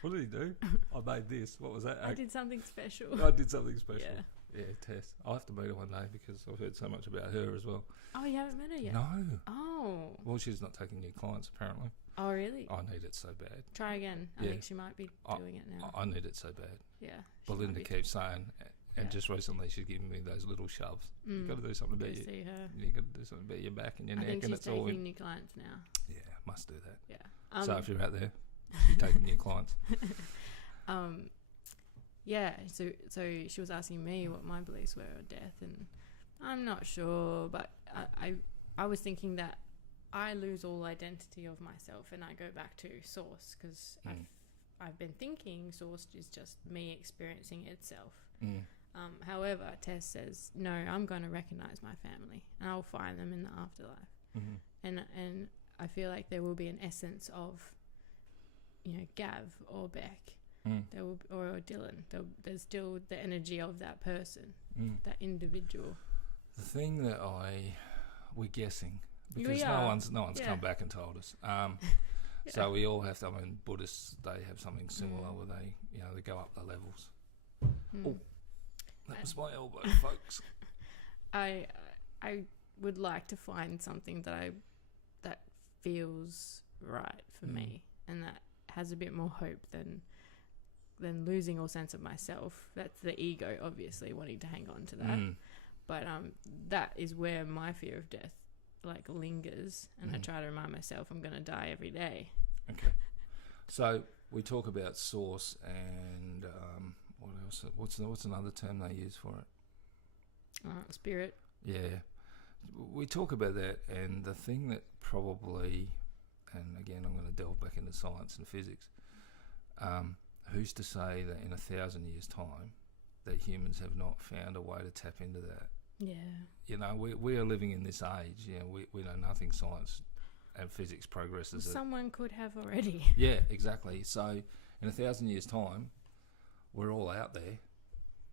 What did he do? I made this. What was that? I did something special. I did something special. Yeah. Yeah, Tess. I'll have to meet her one day because I've heard so much about her as well. Oh, you haven't met her yet? No. Oh. Well, she's not taking new clients, apparently. Oh, really? I need it so bad. Try again. I think she might be doing it now. I need it so bad. Yeah. Belinda keeps saying, and just recently she's giving me those little shoves. You've got to do something about see her. You've got to do something about your back and your neck, think and she's it's all taking new clients now. Yeah, must do that. Yeah. So if you're out there, she's taking new clients. Yeah, so she was asking me what my beliefs were on death, and I'm not sure, but I was thinking that I lose all identity of myself and I go back to source, because I've been thinking source is just me experiencing itself. However, Tess says, no, I'm going to recognize my family and I'll find them in the afterlife. And I feel like there will be an essence of, Gav or Beck. There will, or Dylan. There's still the energy of that person, that individual. The thing that we're guessing, because no one's come back and told us. So we all have to. I mean, Buddhists, they have something similar where they go up the levels. Oh, that was my elbow, folks. I would like to find something that feels right for me, and that has a bit more hope than then losing all sense of myself. That's the ego, obviously, wanting to hang on to that. But that is where my fear of death like lingers, and I try to remind myself I'm going to die every day. Okay. So we talk about source, and what else? What's another term they use for it? Spirit. Yeah. We talk about that, and the thing that probably, and again I'm going to delve back into science and physics, who's to say that in 1,000 years' time that humans have not found a way to tap into that? Yeah. You know, we are living in this age. You know, we know nothing science and physics progresses. Well, someone could have already. Yeah, exactly. So in 1,000 years' time, we're all out there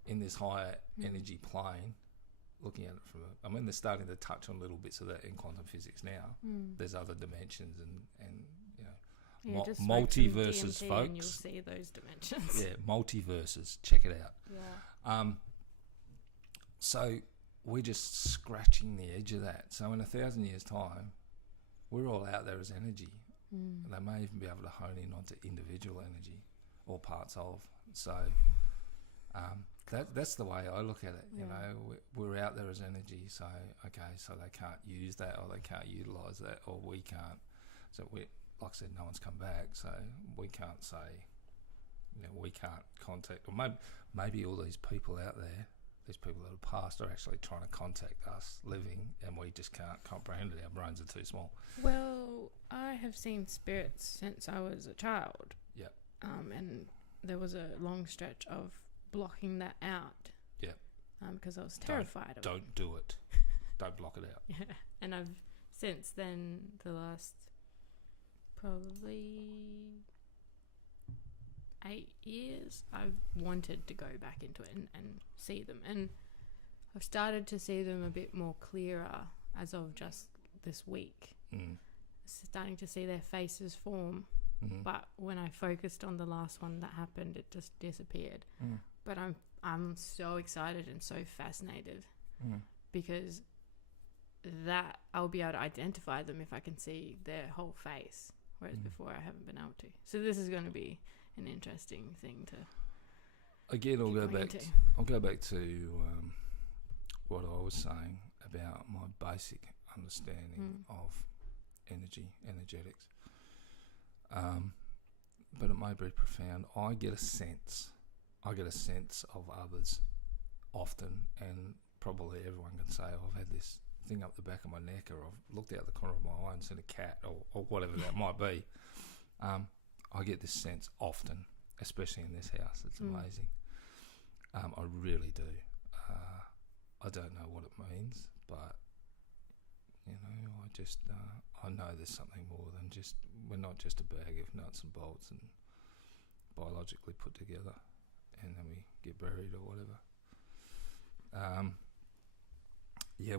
in this higher energy plane, looking at it from I mean, they're starting to touch on little bits of that in quantum physics now. There's other dimensions and you know, multiverses, DMT, folks. and you'll see those dimensions. Yeah, multiverses. Check it out. Yeah. So we're just scratching the edge of that. So in 1,000 years' time, we're all out there as energy. And they may even be able to hone in onto individual energy or parts of. So that's the way I look at it. You know, we're out there as energy. So okay, so they can't use that, or they can't utilise that, or we can't. So we, like I said, no one's come back. So we can't say, you know, we can't contact, or maybe all these people out there, these people that have passed, are actually trying to contact us living, and we just can't comprehend it. Our brains are too small. Well, I have seen spirits since I was a child. Yep. And there was a long stretch of blocking that out. Yep. Because I was terrified of it. Don't do it. Don't block it out. Yeah. And I've since then, the last probably 8 years, I've wanted to go back into it and see them. And I've started to see them a bit more clearer as of just this week. Starting to see their faces form. But when I focused on the last one that happened, it just disappeared. But I'm so excited and so fascinated because that I'll be able to identify them if I can see their whole face, whereas before I haven't been able to. So this is going to be an interesting thing to. Again, I'll go back to what I was saying about my basic understanding of energetics. But it may be profound. I get a sense of others often, and probably everyone can say, oh, I've had this thing up the back of my neck, or I've looked out the corner of my eye and seen a cat, or whatever that might be. I get this sense often, especially in this house. It's amazing. I really do. I don't know what it means, but you know, I know there's something more than just, we're not just a bag of nuts and bolts and biologically put together and then we get buried or whatever.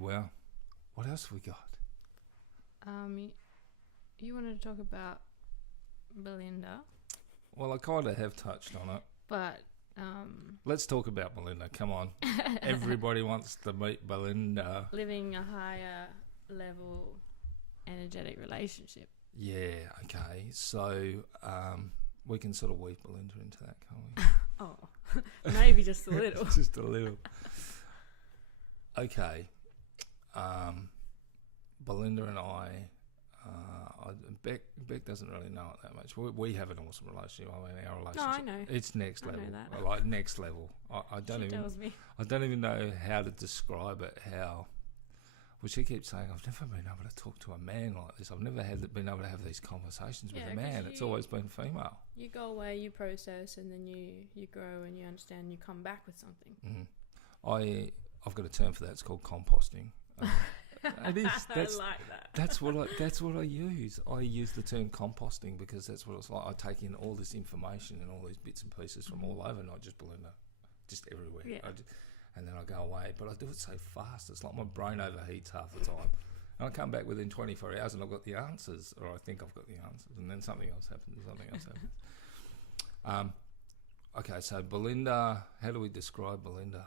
Well, what else have we got? You wanted to talk about Belinda. Well, I kind of have touched on it. But let's talk about Belinda. Come on. Everybody wants to meet Belinda. Living a higher level energetic relationship. Yeah, okay. So we can sort of weave Belinda into that, can't we? Oh, maybe just a little. Just a little. Okay. Belinda and I, Beck doesn't really know it that much. We have an awesome relationship. I mean, our relationship. No, I know. It's next level. Know that. Like next level. I don't even. Tells me. I don't even know how to describe it. How. Well, she keeps saying, I've never been able to talk to a man like this. I've never been able to have these conversations with a man. It's always been female. You go away, you process, and then you grow and you understand and you come back with something. Mm-hmm. I've got a term for that. It's called composting. It is. I like that. That's what I use. I use the term composting because that's what it's like. I take in all this information and all these bits and pieces from all over, not just Belinda, just everywhere. Yeah. And then I go away, but I do it so fast. It's like my brain overheats half the time. And I come back within 24 hours and I've got the answers, or I think I've got the answers, and then something else happens, Okay, so Belinda, how do we describe Belinda?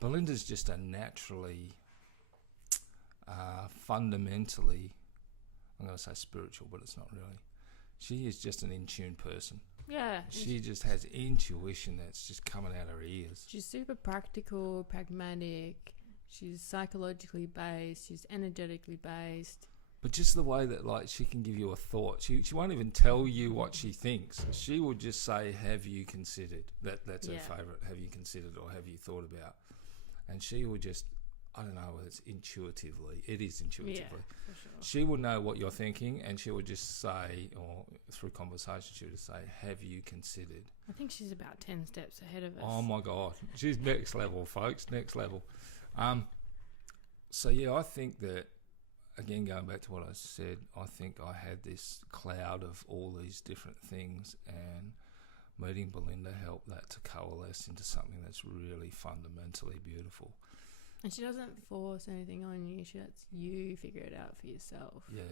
Belinda's just a naturally, fundamentally, I'm going to say spiritual, but it's not really. She is just an in-tune person. Yeah. She just has intuition that's just coming out her ears. She's super practical, pragmatic. She's psychologically based. She's energetically based. But just the way that, like, she can give you a thought. She won't even tell you what she thinks. She will just say, have you considered? That's her favourite. Have you considered or have you thought about? And she will just, I don't know whether it's intuitively. It is intuitively. Yeah, for sure. She will know what you're thinking, and she will just say, or through conversation, she will just say, have you considered? I think she's about 10 steps ahead of us. Oh, my God. She's next level, folks. Next level. So, yeah, I think that, again, going back to what I said, I think I had this cloud of all these different things, and meeting Belinda helped that to coalesce into something that's really fundamentally beautiful. And she doesn't force anything on you. She lets you figure it out for yourself. Yeah.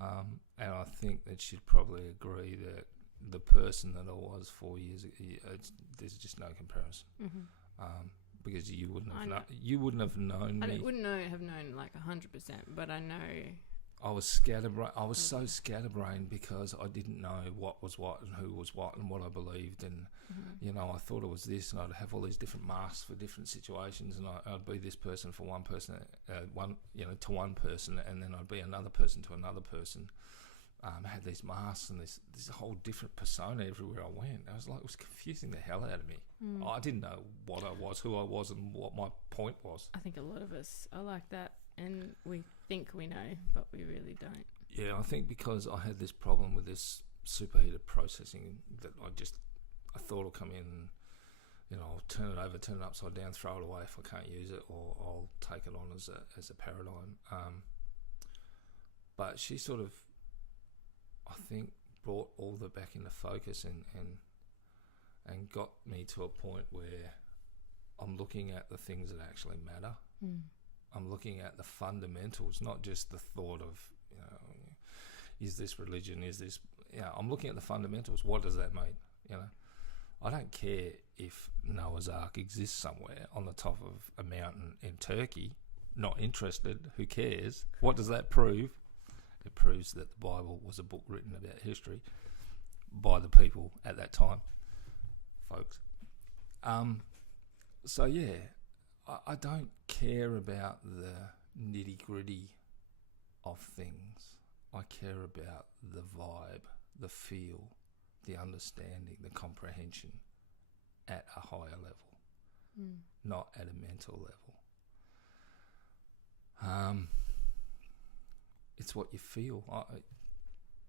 And I think that she'd probably agree that the person that I was 4 years ago, there's just no comparison. Mm-hmm. Because you wouldn't have known me. I wouldn't have known like 100%, but I know. I was scatterbrained. I was so scatterbrained because I didn't know what was what and who was what and what I believed, and you know, I thought it was this, and I'd have all these different masks for different situations, and I'd be this person for one person, to one person, and then I'd be another person to another person. I had these masks and this whole different persona everywhere I went. I was like, it was confusing the hell out of me. I didn't know what I was, who I was, and what my point was. I think a lot of us are like that, and we think we know, but we really don't. Yeah, I think because I had this problem with this superheated processing that I thought will come in, and, I'll turn it over, turn it upside down, throw it away if I can't use it, or I'll take it on as a paradigm. But she sort of, I think, brought all that back into focus and got me to a point where I'm looking at the things that actually matter. I'm looking at the fundamentals, not just the thought of, is this religion? Is this, I'm looking at the fundamentals. What does that mean? I don't care if Noah's Ark exists somewhere on the top of a mountain in Turkey. Not interested. Who cares? What does that prove? It proves that the Bible was a book written about history by the people at that time, folks. So yeah, I don't care about the nitty-gritty of things. I care about the vibe, the feel, the understanding, the comprehension at a higher level, not at a mental level. It's what you feel.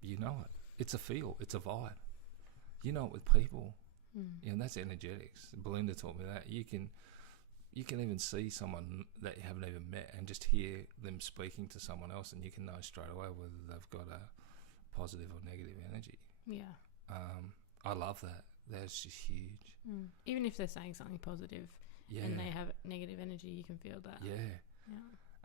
You know it. It's a feel. It's a vibe. You know it with people. And that's energetics. Belinda taught me that. You can even see someone that you haven't even met and just hear them speaking to someone else, and you can know straight away whether they've got a positive or negative energy. Yeah. I love that. That's just huge. Even if they're saying something positive and they have negative energy, you can feel that. Yeah.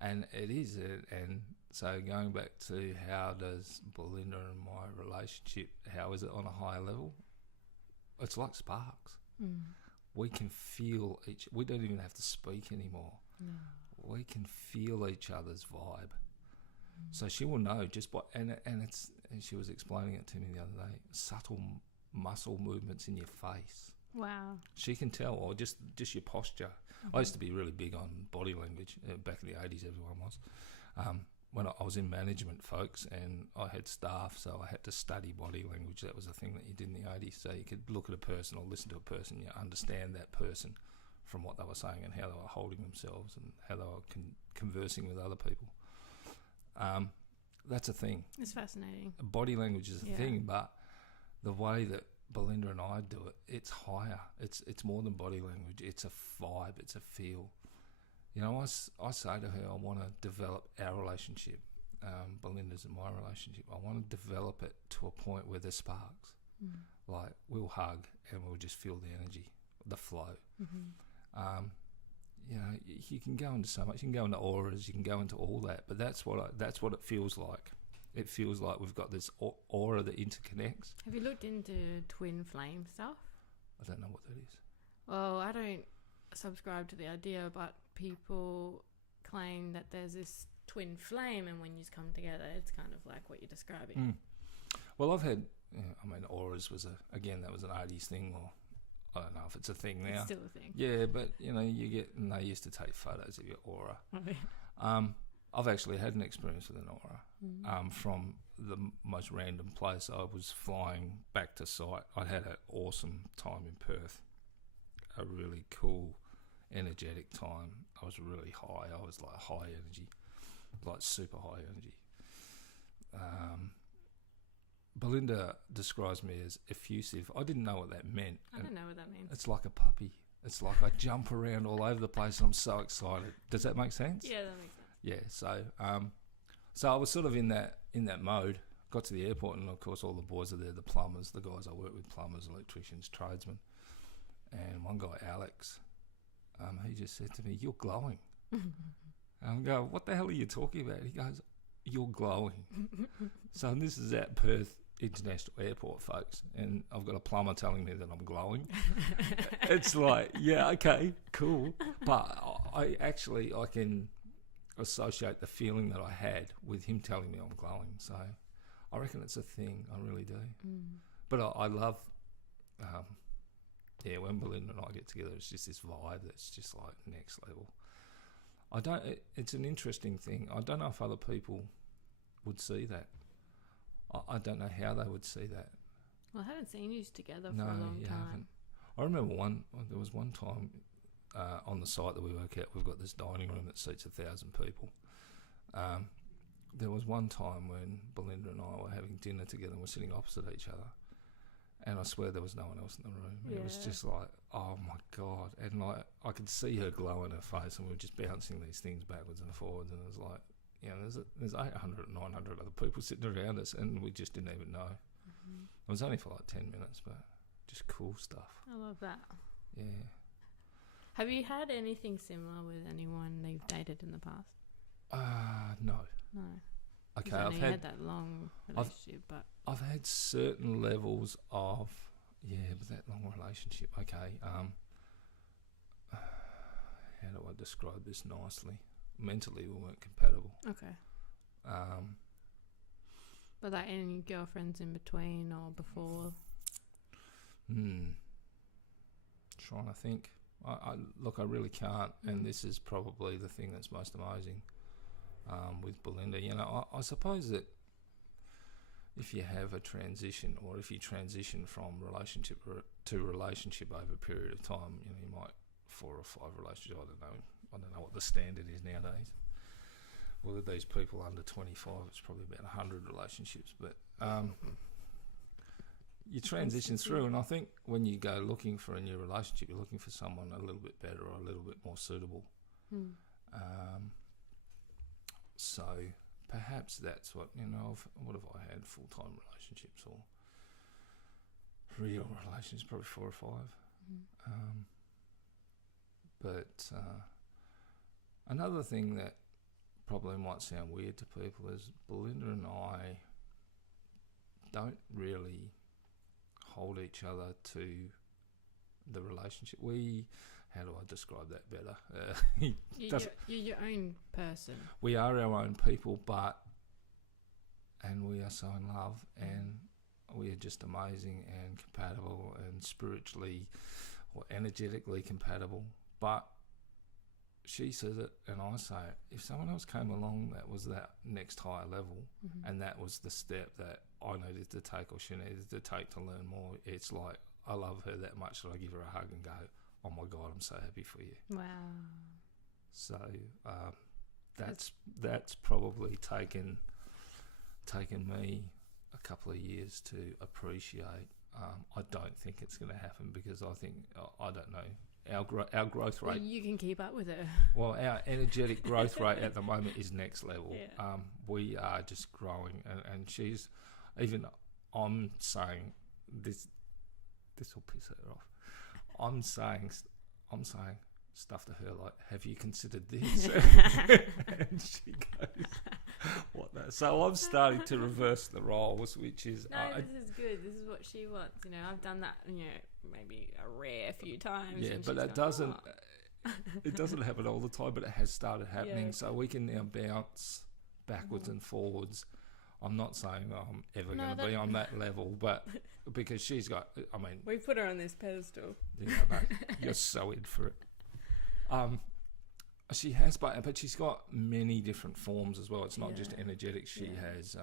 And it is. And so going back to how does Belinda and my relationship, how is it on a higher level? It's like sparks. We can feel we don't even have to speak anymore. No. We can feel each other's vibe. So she will know just by, and she was explaining it to me the other day, subtle muscle movements in your face. Wow. She can tell, or just your posture. I used to be really big on body language. Back in the 80s, everyone was. When I was in management, folks, and I had staff, so I had to study body language. That was a thing that you did in the 80s. So you could look at a person or listen to a person, you understand that person from what they were saying and how they were holding themselves and how they were conversing with other people. That's a thing. It's fascinating. Body language is a thing, but the way that Belinda and I do it, it's higher. It's more than body language. It's a vibe. It's a feel. I say to her, I want to develop our relationship, Belinda's and my relationship. I want to develop it to a point where there's sparks. Like, we'll hug and we'll just feel the energy, the flow. You can go into so much. You can go into auras. You can go into all that. But that's what it feels like. It feels like we've got this aura that interconnects. Have you looked into twin flame stuff? I don't know what that is. Well, I don't subscribe to the idea, but people claim that there's this twin flame, and when you come together, it's kind of like what you're describing. Well, I've had I mean, auras was that was an 80s thing, or I don't know if it's a thing now. It's still a thing. Yeah, but and they used to take photos of your aura. I've actually had an experience with an aura from the most random place. I was flying back to site. I'd had an awesome time in Perth, a really cool, energetic time. I was really high. I was like high energy, like super high energy. Belinda describes me as effusive. I didn't know what that meant. I don't know what that means. It's like a puppy. It's like I jump around all over the place and I'm so excited. Does that make sense? Yeah, that makes sense. Yeah, so I was sort of in that mode. Got to the airport and of course all the boys are there, the plumbers, the guys I work with, plumbers, electricians, tradesmen. And one guy, Alex, he just said to me, "You're glowing." And I go, "What the hell are you talking about?" He goes, "You're glowing." So this is at Perth International Airport, folks, and I've got a plumber telling me that I'm glowing. It's like, yeah, okay, cool. But I can associate the feeling that I had with him telling me I'm glowing. So I reckon it's a thing. I really do. But I love, when Belinda and I get together, it's just this vibe that's just like next level. It's an interesting thing. I don't know if other people would see that. I don't know how they would see that. Well, I haven't seen you together for a long time. Haven't. I remember there was one time on the site that we work at, we've got this dining room that seats 1,000 people. There was one time when Belinda and I were having dinner together and we're sitting opposite each other, and I swear there was no one else in the room. Yeah. It was just like, oh my God. And like, I could see her glow in her face, and we were just bouncing these things backwards and forwards, and it was like, there's 800, 900 other people sitting around us, and we just didn't even know. It was only for like 10 minutes, but just cool stuff. I love that. Yeah. Have you had anything similar with anyone you've dated in the past? No. No. Okay, I've had that long relationship, but I've had certain levels of but that long relationship. Okay, how do I describe this nicely? Mentally, we weren't compatible. Okay. Were there any girlfriends in between or before? Trying to think. I really can't, and this is probably the thing that's most amazing with Belinda. I suppose that if you have a transition, or if you transition from relationship to relationship over a period of time, you might 4 or 5 relationships. I don't know what the standard is nowadays. Well, with these people under 25, it's probably about 100 relationships, but you transition through, and I think when you go looking for a new relationship, you're looking for someone a little bit better or a little bit more suitable. So perhaps that's what what have I had? Full-time relationships or real relations, probably 4 or 5. But another thing that probably might sound weird to people is Belinda and I don't really hold each other to the relationship. How do I describe that better? You're your own person. We are our own people, and we are so in love, and we are just amazing and compatible and spiritually or energetically compatible. But she says it and I say it. If someone else came along that was that next higher level, and that was the step that I needed to take or she needed to take to learn more, it's like, I love her that much that I give her a hug and go, oh my God, I'm so happy for you. Wow. So that's probably taken me a couple of years to appreciate. I don't think it's going to happen because I think, I don't know, our growth rate. Well, you can keep up with it. Well, our energetic growth rate at the moment is next level. Yeah. We are just growing, and she's, even I'm saying this will piss her off. I'm saying stuff to her like, have you considered this? And she goes, what that? So I'm starting to reverse the roles, which is... No, this is good. This is what she wants. I've done that, maybe a rare few times. Yeah, but that doesn't... It doesn't happen all the time, but it has started happening. Yeah. So we can now bounce backwards and forwards I'm not saying I'm ever No, going to be on that level, but because she's got, I mean, We put her on this pedestal. yeah, no, you're so in for it. She has, but she's got many different forms as well. It's not just energetic. She has,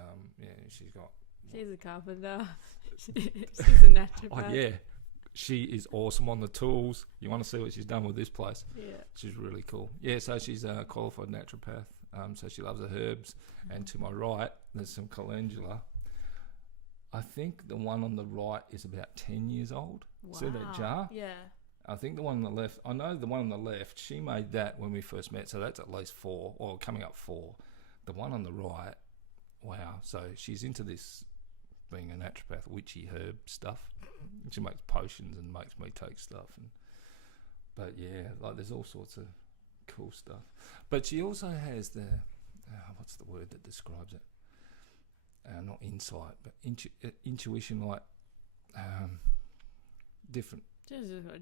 she's got. She's a carpenter. She's a naturopath. Oh yeah, she is awesome on the tools. You want to see what she's done with this place? Yeah. She's really cool. Yeah, so she's a qualified naturopath. So she loves the herbs. And to my right, there's some calendula. I think the one on the right is about 10 years old. Wow. See that jar? Yeah. I think the one on the left, I know the one on the left, she made that when we first met, so that's at least 4, or coming up 4. The one on the right, wow. So she's into this being a naturopath, witchy herb stuff. She makes potions and makes me take stuff. But yeah, like there's all sorts of cool stuff. But she also has the, what's the word that describes it? Not insight, but intuition, like different.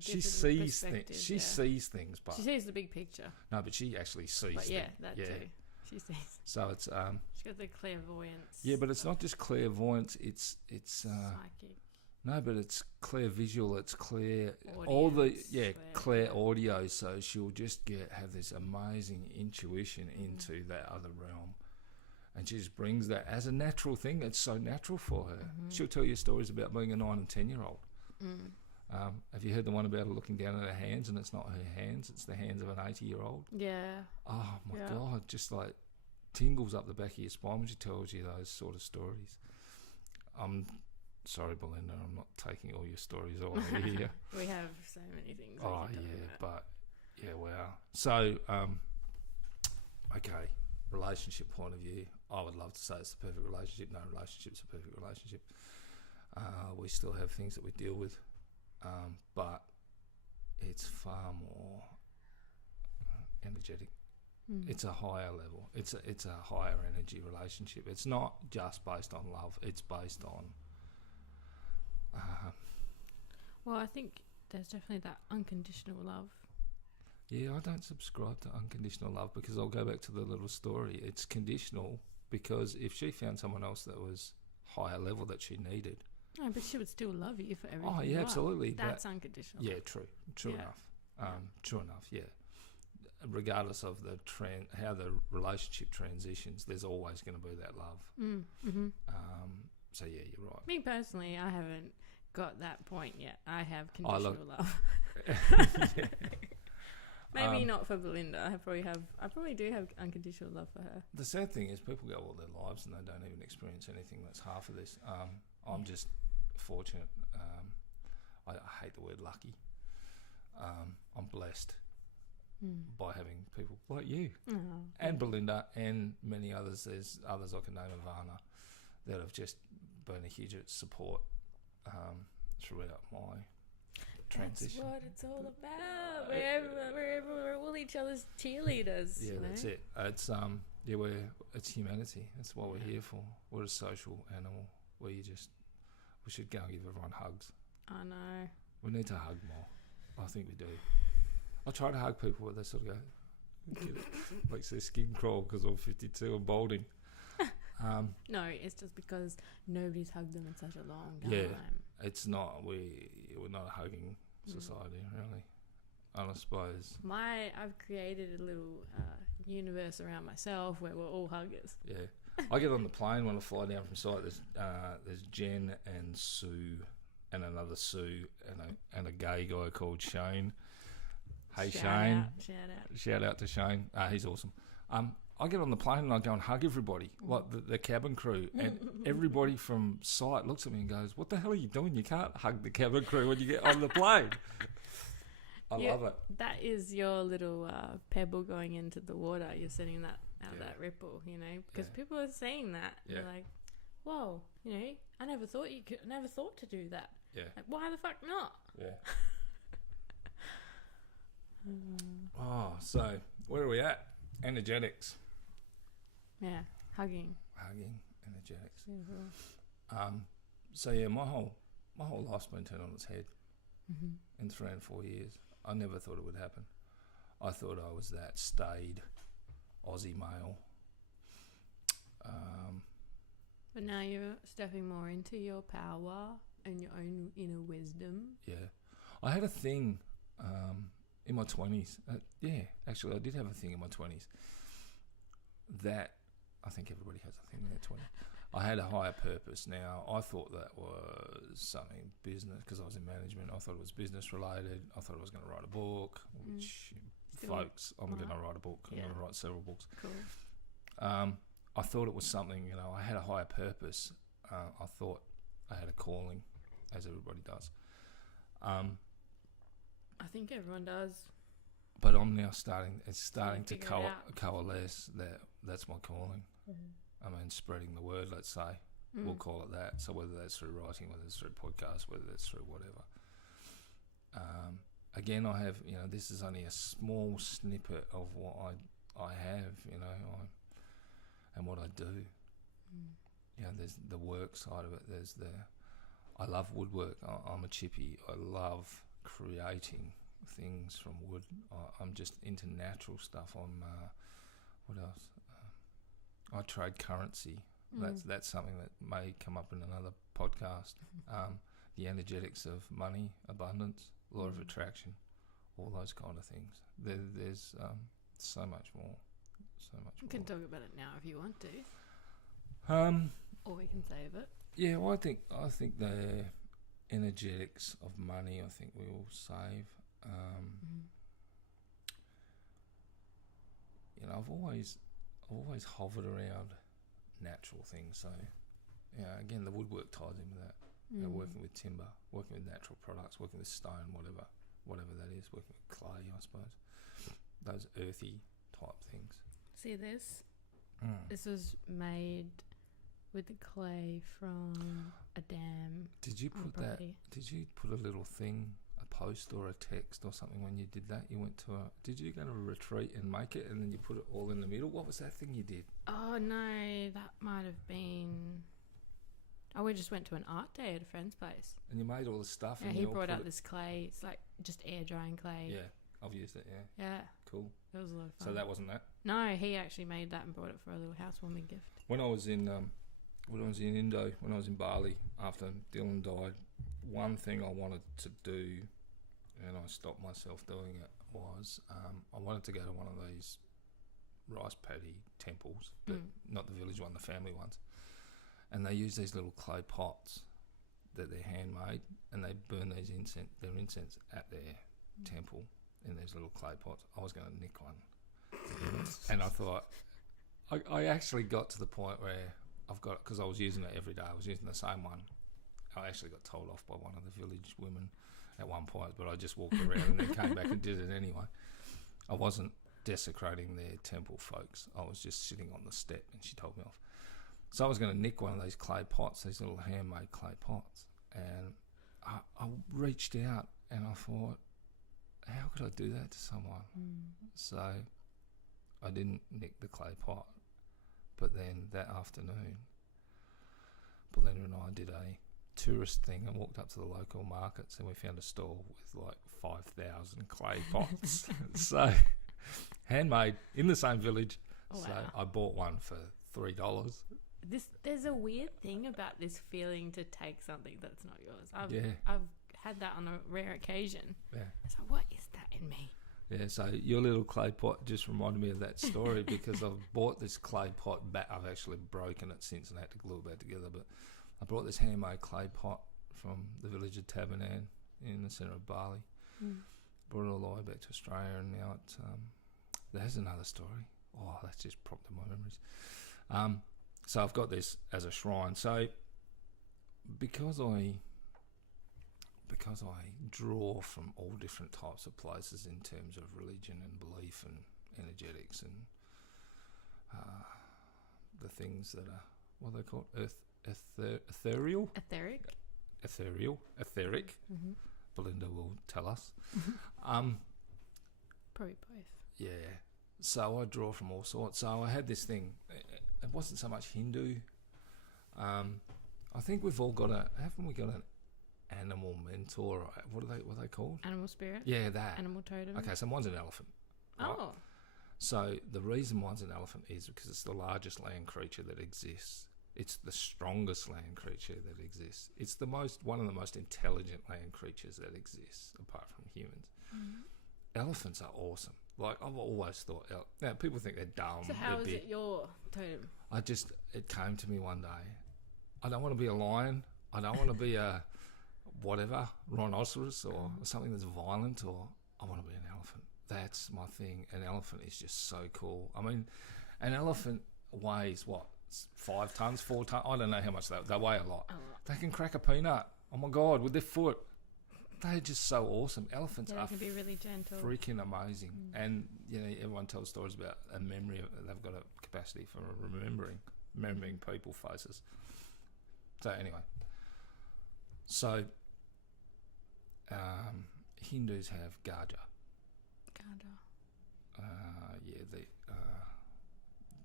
She sees things. She sees things, but she sees the big picture. No, but she actually sees. But things. that too. She sees. So it's she's got the clairvoyance. Yeah, but it's not just clairvoyance. It's psychic. No, but it's clear visual. It's clear Audio, all the clear audio. So she'll just have this amazing intuition into that other realm. And she just brings that as a natural thing. It's so natural for her. Mm-hmm. She'll tell you stories about being a 9 and 10-year-old. Mm. Have you heard the one about her looking down at her hands and it's not her hands, it's the hands of an 80-year-old? Yeah. Oh, my God. Just like tingles up the back of your spine when she tells you those sort of stories. I'm sorry, Belinda, I'm not taking all your stories all over here. We have so many things. Oh, yeah, but, yeah, wow. So, okay, relationship point of view. I would love to say it's the perfect relationship. No relationship's a perfect relationship. We still have things that we deal with, but it's far more energetic. It's a higher level. It's a higher energy relationship. It's not just based on love. It's based on. Well, I think there's definitely that unconditional love. Yeah, I don't subscribe to unconditional love because I'll go back to the little story. It's conditional because if she found someone else that was higher level that she needed. No, but she would still love you for everything. Oh, yeah, absolutely. That's unconditional. Yeah, true enough. True enough, yeah. Regardless of the how the relationship transitions, there's always going to be that love. Mm-hmm. So, yeah, you're right. Me personally, I haven't got that point yet. I have conditional love. Yeah. Maybe not for Belinda. I probably do have unconditional love for her. The sad thing is people go all their lives and they don't even experience anything that's half of this. I'm just fortunate. I hate the word lucky. I'm blessed by having people like you and Belinda and many others. There's others I can name, Ivana, that have just been a huge support throughout my transition. That's what it's all about. We're all each other's cheerleaders. Yeah, you know? that's it. It's it's humanity. That's what we're here for. We're a social animal. We should go and give everyone hugs. I know. We need to hug more. I think we do. I try to hug people, but they sort of go, makes their skin crawl because I'm 52 and balding. No, it's just because nobody's hugged them in such a long time. Yeah, it's not. We're not a hugging society, really. And I suppose I've created a little universe around myself where we're all huggers. Yeah, I get on the plane when I fly down from site. There's Jen and Sue and another Sue and a gay guy called Shane. Hey Shane! Shout out to Shane. He's awesome. I get on the plane and I go and hug everybody, like the cabin crew, and everybody from site looks at me and goes, "What the hell are you doing? You can't hug the cabin crew when you get on the plane." I love it. That is your little pebble going into the water. You're sending that out that ripple, because people are saying that. Yeah. They're like, "Whoa, I never thought you could. Never thought to do that. Yeah. Like, why the fuck not?" Yeah. Oh, so where are we at? Energetics. Yeah, hugging, energetics. Mm-hmm. So yeah, my whole life's been turned on its head in 3 and 4 years. I never thought it would happen. I thought I was that staid Aussie male. But now you're stepping more into your power and your own inner wisdom. Yeah. I had a thing in my 20s. Actually, I did have a thing in my 20s that I think everybody has a thing in their 20s. I had a higher purpose. Now, I thought that was something business, because I was in management. I thought it was business related. I thought I was going to write a book, which, folks, I'm going to write a book. I'm going to write several books. Cool. I thought it was something, I had a higher purpose. I thought I had a calling, as everybody does. I think everyone does. But I'm now starting to coalesce that that's my calling. Mm-hmm. I mean, spreading the word, let's say. We'll call it that. So whether that's through writing, whether it's through podcasts, whether that's through whatever. Again, I have, this is only a small snippet of what I have, and what I do. There's the work side of it. I love woodwork. I'm a chippy. I love creating things from wood. I'm just into natural stuff. What else? I trade currency. That's something that may come up in another podcast. The energetics of money, abundance, law of attraction, all those kind of things. There's so much more. We can talk about it now if you want to. Or we can save it. Yeah, well, I think the energetics of money, I think we will save. I've always hovered around natural things. So, again, the woodwork ties in with that. Working with timber, working with natural products, working with stone, whatever that is, working with clay, I suppose. Those earthy type things. See this? This was made with the clay from a dam. Did you put that? Did you put a little thing, a post or a text or something when you did that? You went to did you go to a retreat and make it, and then you put it all in the middle? What was that thing you did? Oh no, that might have been. Oh, we just went to an art day at a friend's place. And you made all the stuff. Yeah, he brought out this clay. It's like just air drying clay. Yeah, I've used it. Yeah. Yeah. Cool. It was a lot of fun. So that wasn't that? No, he actually made that and brought it for a little housewarming gift. When I was in Indo, when I was in Bali after Dylan died, one thing I wanted to do, and I stopped myself doing it, was I wanted to go to one of these rice paddy temples, but not the village one, the family ones. And they use these little clay pots that they're handmade, and they burn their incense at their temple in these little clay pots. I was going to nick one. And I thought, I actually got to the point where because I was using it every day, I was using the same one. I actually got told off by one of the village women at one point, but I just walked around and then came back and did it anyway. I wasn't desecrating their temple, folks. I was just sitting on the step, and she told me off. So I was going to nick one of these clay pots, these little handmade clay pots, and I reached out and I thought, how could I do that to someone? So I didn't nick the clay pot, but then that afternoon, Belinda and I did a tourist thing and walked up to the local markets, and we found a store with like 5,000 clay pots. So handmade in the same village. Oh, so wow. I bought one for $3. There's a weird thing about this feeling to take something that's not yours. Yeah. I've had that on a rare occasion. Yeah. It's like, what is that in me? Yeah, so your little clay pot just reminded me of that story because I've bought this clay pot back. I've actually broken it since and had to glue it back together. But I brought this handmade clay pot from the village of Tabernan in the centre of Bali. Brought it all the way back to Australia, and now there's another story. Oh, that's just prompted my memories. So I've got this as a shrine. So because I draw from all different types of places in terms of religion and belief and energetics and the things that are, what are they called? Ethereal? Etheric. Belinda will tell us. Probably both. Yeah. So I draw from all sorts. So I had this thing. It wasn't so much Hindu. I think we've all got haven't we got an animal mentor? What are they called? Animal spirit? Yeah, that. Animal totem? Okay, so mine's an elephant. Right? Oh. So the reason mine's an elephant is because it's the largest land creature that exists. It's the strongest land creature that exists. It's one of the most intelligent land creatures that exists, apart from humans. Elephants are awesome. Like, I've always thought... now, people think they're dumb. So how is it your totem? It came to me one day. I don't want to be a lion. I don't want to be a whatever, rhinoceros or something that's violent, or I want to be an elephant. That's my thing. An elephant is just so cool. I mean, an elephant weighs, what, 5 tons, 4 tons? I don't know how much they weigh a lot. They can crack a peanut. Oh my God, with their foot. They're just so awesome. Elephants are can be really gentle. Freaking amazing. And, you know, everyone tells stories about a memory. They've got a capacity for remembering people faces. So anyway. So, Hindus have Gaja.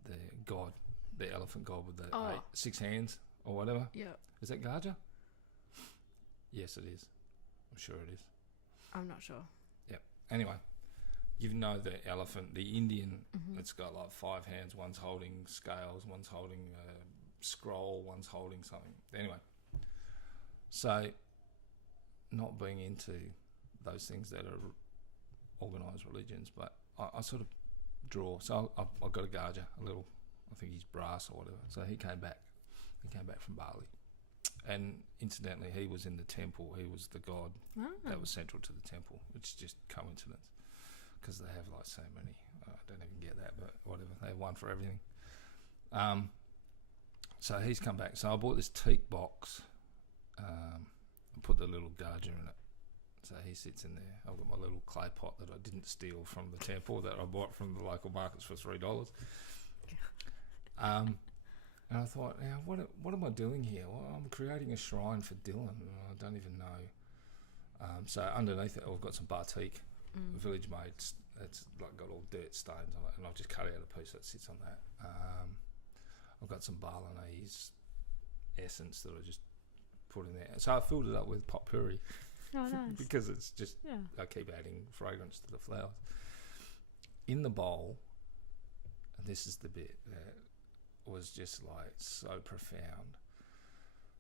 The god, the elephant god with the 6 hands or whatever. Yeah. Is that Gaja? Yes, it is. I'm sure it is. I'm not sure. Yep. Anyway, you know the elephant, the Indian, it's got like 5 hands. One's holding scales, one's holding a scroll, one's holding something. Anyway, so not being into those things that are organised religions, but I sort of draw. So I got a Gaja, a little, I think he's brass or whatever. So he came back. He came back from Bali. And incidentally, he was in the temple. He was the god that was central to the temple. It's just coincidence because they have like so many. I don't even get that, but whatever. They have one for everything. So he's come back. So I bought this teak box. I put the little Gaja in it. So he sits in there. I've got my little clay pot that I didn't steal from the temple that I bought from the local markets for $3. And I thought, now what am I doing here? Well, I'm creating a shrine for Dylan, and I don't even know. So underneath it, I've got some batik, village made. It's like got all dirt stains on it, and I've just cut out a piece that sits on that. I've got some Balinese essence that I just put in there. So I filled it up with potpourri. Oh, nice. Because it's just, I keep adding fragrance to the flowers. In the bowl, and this is the bit that was just like so profound.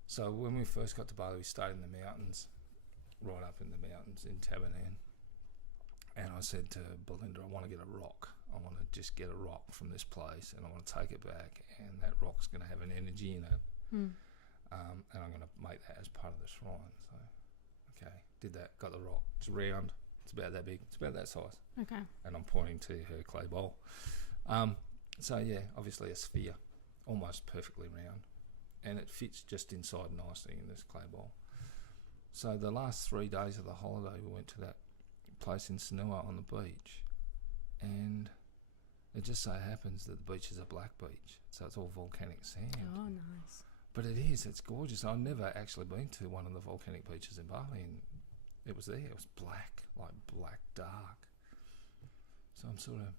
So when we first got to Bali, we stayed in the mountains, right up in the mountains in Tabanan. And I said to Belinda, I want to get a rock. I want to just get a rock from this place, and I want to take it back, and that rock's going to have an energy in it. And I'm going to make that as part of the shrine. So, okay, did that, got the rock. It's round. It's about that big. It's about that size. Okay. And I'm pointing to her clay bowl. So, yeah, obviously a sphere, almost perfectly round. And it fits just inside nicely in this clay bowl. So the last 3 days of the holiday, we went to that place in Sanua on the beach. And it just so happens that the beach is a black beach. So it's all volcanic sand. Oh, nice. But it is. It's gorgeous. I've never actually been to one of the volcanic beaches in Bali. And it was there. It was black, like black dark. So I'm sort of...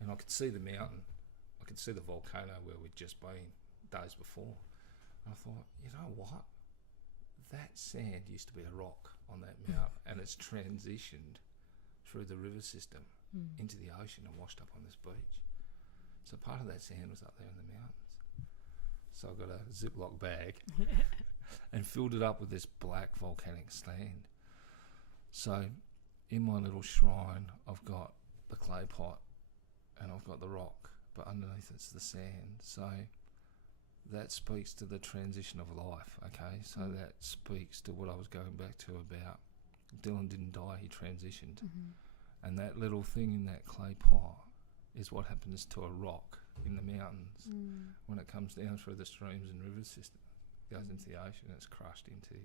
And I could see the mountain. I could see the volcano where we'd just been days before. And I thought, you know what? That sand used to be a rock on that mountain, and it's transitioned through the river system into the ocean and washed up on this beach. So part of that sand was up there in the mountains. So I got a Ziploc bag and filled it up with this black volcanic sand. So in my little shrine, I've got the clay pot and I've got the rock, but underneath it's the sand. So that speaks to the transition of life, okay? So that speaks to what I was going back to about Dylan didn't die, he transitioned. And that little thing in that clay pot is what happens to a rock in the mountains when it comes down through the streams and river system. It goes into the ocean, it's crushed into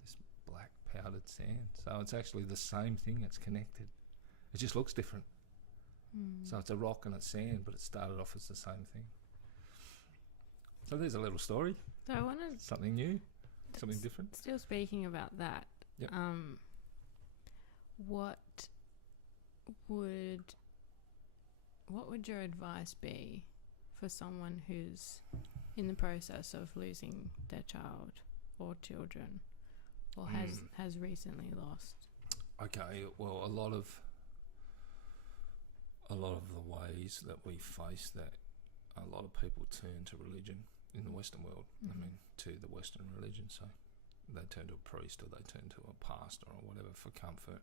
this black powdered sand. So it's actually the same thing, it's connected. It just looks different. So it's a rock and it's sand, but it started off as the same thing. So there's a little story. So I wanted something new, something different. Still speaking about that. Yep. What would your advice be for someone who's in the process of losing their child or children, or has recently lost? Okay, well, a lot of the ways that we face that, a lot of people turn to religion. in the Western world. I mean, to the Western religion. So they turn to a priest or they turn to a pastor or whatever for comfort.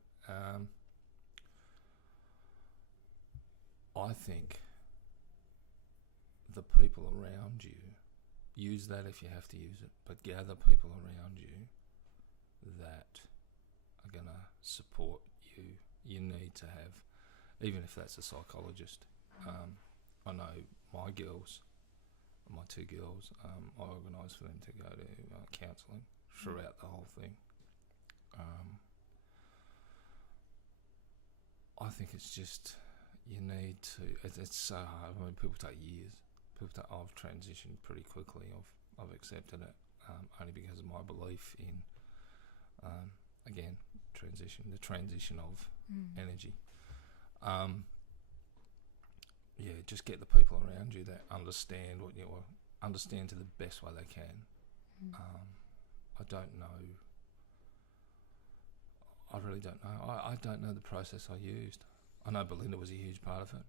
I think the people around you, use that if you have to use it, but gather people around you that are going to support you. You need to have, even if that's a psychologist. I know my girls, my two girls, I organised for them to go to counselling throughout the whole thing. I think it's just, you need to, it's so hard. I mean, people take years. I've transitioned pretty quickly. I've accepted it, only because of my belief in, again, the transition of energy. Just get the people around you that understand what you understand to the best way they can. I don't know. I really don't know. I don't know the process I used. I know Belinda was a huge part of it.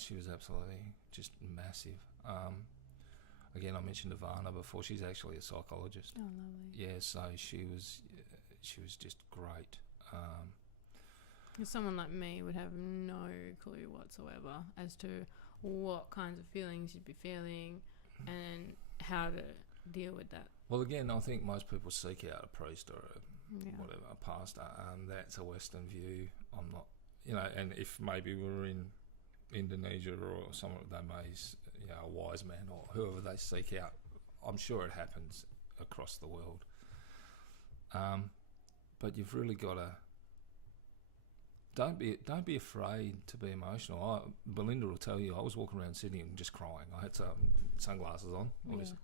She was absolutely just massive. Again, I mentioned Ivana before. She's actually a psychologist. Oh, lovely. Yeah, so she was just great. Someone like me would have no clue whatsoever as to what kinds of feelings you'd be feeling and how to deal with that. Well, again, I think most people seek out a priest or a pastor. That's a Western view. I'm not, and if maybe we were in Indonesia or somewhere, they may, a wise man or whoever they seek out. I'm sure it happens across the world. But you've really got to. Don't be afraid to be emotional. Belinda will tell you, I was walking around Sydney and just crying. I had some sunglasses on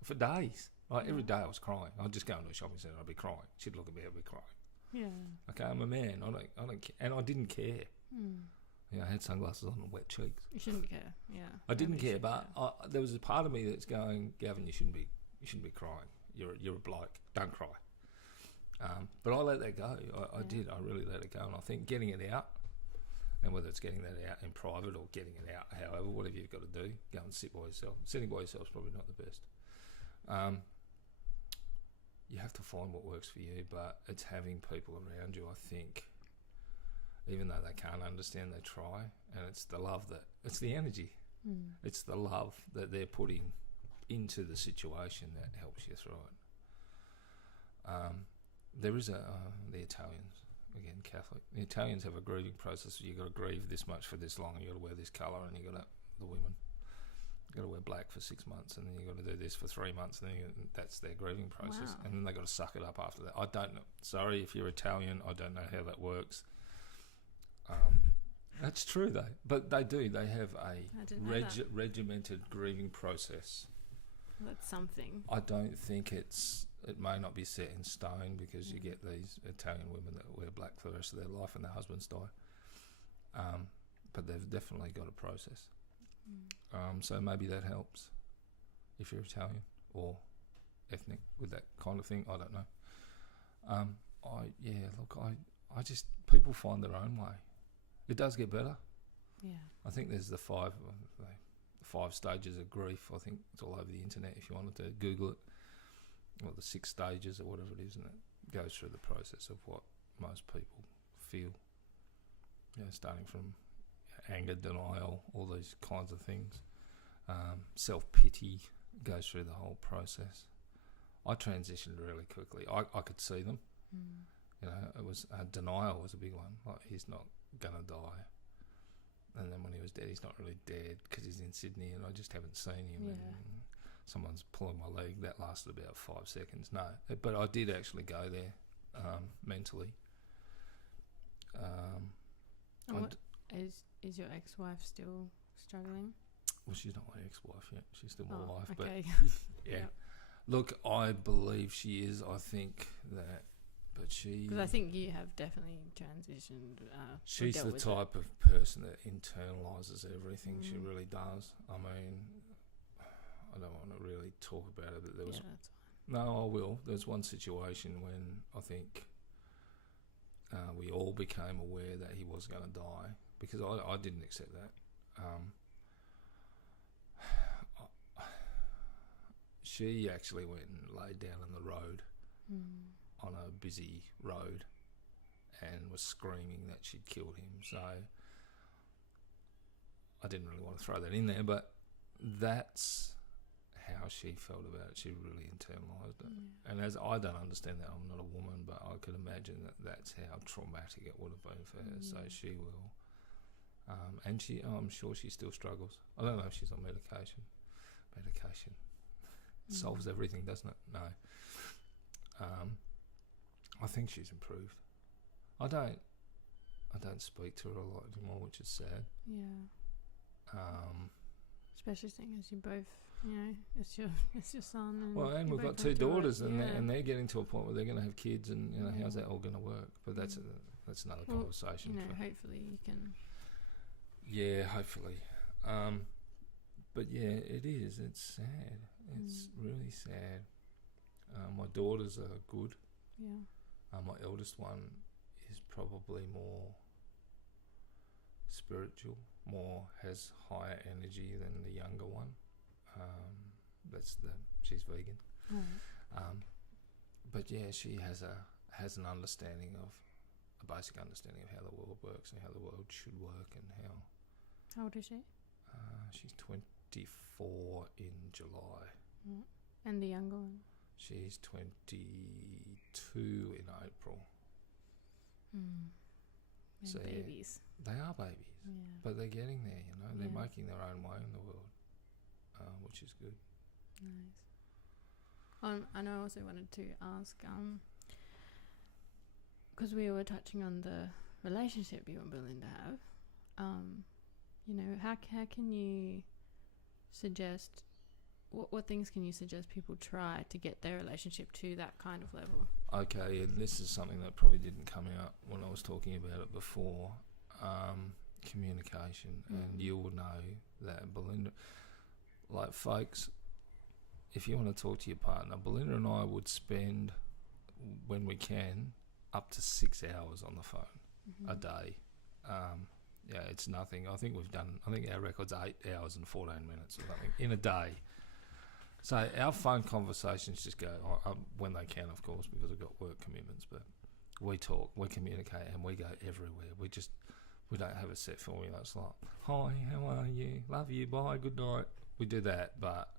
for days. Every day I was crying. I'd just go into a shopping centre, I'd be crying. She'd look at me, I'd be crying. Yeah. Okay, I'm a man. I don't care, and I didn't care. I had sunglasses on and wet cheeks. You shouldn't care. Yeah. I didn't care, but there was a part of me that's going, Gavin, you shouldn't be crying. You're a bloke. Don't cry. But I let that go. I did. I really let it go, and I think getting it out. And whether it's getting that out in private or getting it out, however, whatever you've got to do, go and sit by yourself. Sitting by yourself is probably not the best. You have to find what works for you, but it's having people around you, I think, even though they can't understand, they try. And it's the love it's the energy. It's the love that they're putting into the situation that helps you through it. There is the Italians. Again, Catholic. The Italians have a grieving process. You've got to grieve this much for this long. You've got to wear this colour, and the women, you've got to wear black for 6 months, and then you've got to do this for 3 months, and then that's their grieving process. Wow. And then they've got to suck it up after that. I don't know. Sorry if you're Italian. I don't know how that works. That's true, though. But they do. They have a regimented grieving process. That's something. I don't think it may not be set in stone, because you get these Italian women that wear black for the rest of their life and their husbands die. But they've definitely got a process. So maybe that helps if you're Italian or ethnic with that kind of thing. I don't know. I just, people find their own way. It does get better. Yeah. I think there's the five stages of grief. I think it's all over the internet if you wanted to Google it. Or the 6 stages or whatever it is, and it goes through the process of what most people feel. Starting from anger, denial, all these kinds of things. Self-pity goes through the whole process. I transitioned really quickly. I could see them. It was denial was a big one. Like, he's not gonna die. And then when he was dead, he's not really dead because he's in Sydney and I just haven't seen him. Yeah. And someone's pulling my leg. That lasted about 5 seconds. No, but I did actually go there mentally. Is your ex-wife still struggling? Well, she's not my ex-wife yet. She's still my wife. Okay. But yeah. Look, I believe she is. I think that, but she... Because I think you have definitely transitioned. She's the type of person that internalises everything. She really does. I mean, I don't want to really talk about it, but there was... Yeah, that's fine. No, I will. There was one situation when I think we all became aware that he was going to die, because I didn't accept that. she actually went and laid down on the road, on a busy road, and was screaming that she'd killed him. So I didn't really want to throw that in there, but that's how she felt about it. She really internalised it. And as I don't understand that, I'm not a woman, but I could imagine that that's how traumatic it would have been for her. So she will. And I'm sure she still struggles. I don't know if she's on medication. Medication solves everything, doesn't it? No. I think she's improved. I don't speak to her a lot anymore, which is sad. Yeah. Especially seeing as you both, it's your son. And well, and we've got two daughters, and they're getting to a point where they're going to have kids, and how's that all going to work? But that's another conversation. Hopefully you can. Yeah, hopefully. But yeah, it is. It's sad. It's really sad. My daughters are good. Yeah. My eldest one is probably more spiritual, has higher energy than the younger one. She's vegan. But yeah, she has an understanding of a basic understanding of how the world works and how the world should work and how. How old is she? She's 24 in July. And the younger one? She's 22 in April. So babies. They are babies, but they're getting there. They're making their own way in the world, which is good. Nice. I know. I also wanted to ask, because we were touching on the relationship you and Belinda have. How can you suggest? What things can you suggest people try to get their relationship to that kind of level? Okay, and this is something that probably didn't come out when I was talking about it before. Communication, and you will know that Belinda, like folks, if you want to talk to your partner, Belinda and I would spend, when we can, up to 6 hours on the phone a day. Yeah, it's nothing. I think our record's 8 hours and 14 minutes or something in a day. So our phone conversations just go when they can, of course, because we've got work commitments. But we talk, we communicate, and we go everywhere. We don't have a set formula. It's like, hi, how are you? Love you. Bye. Good night. We do that, but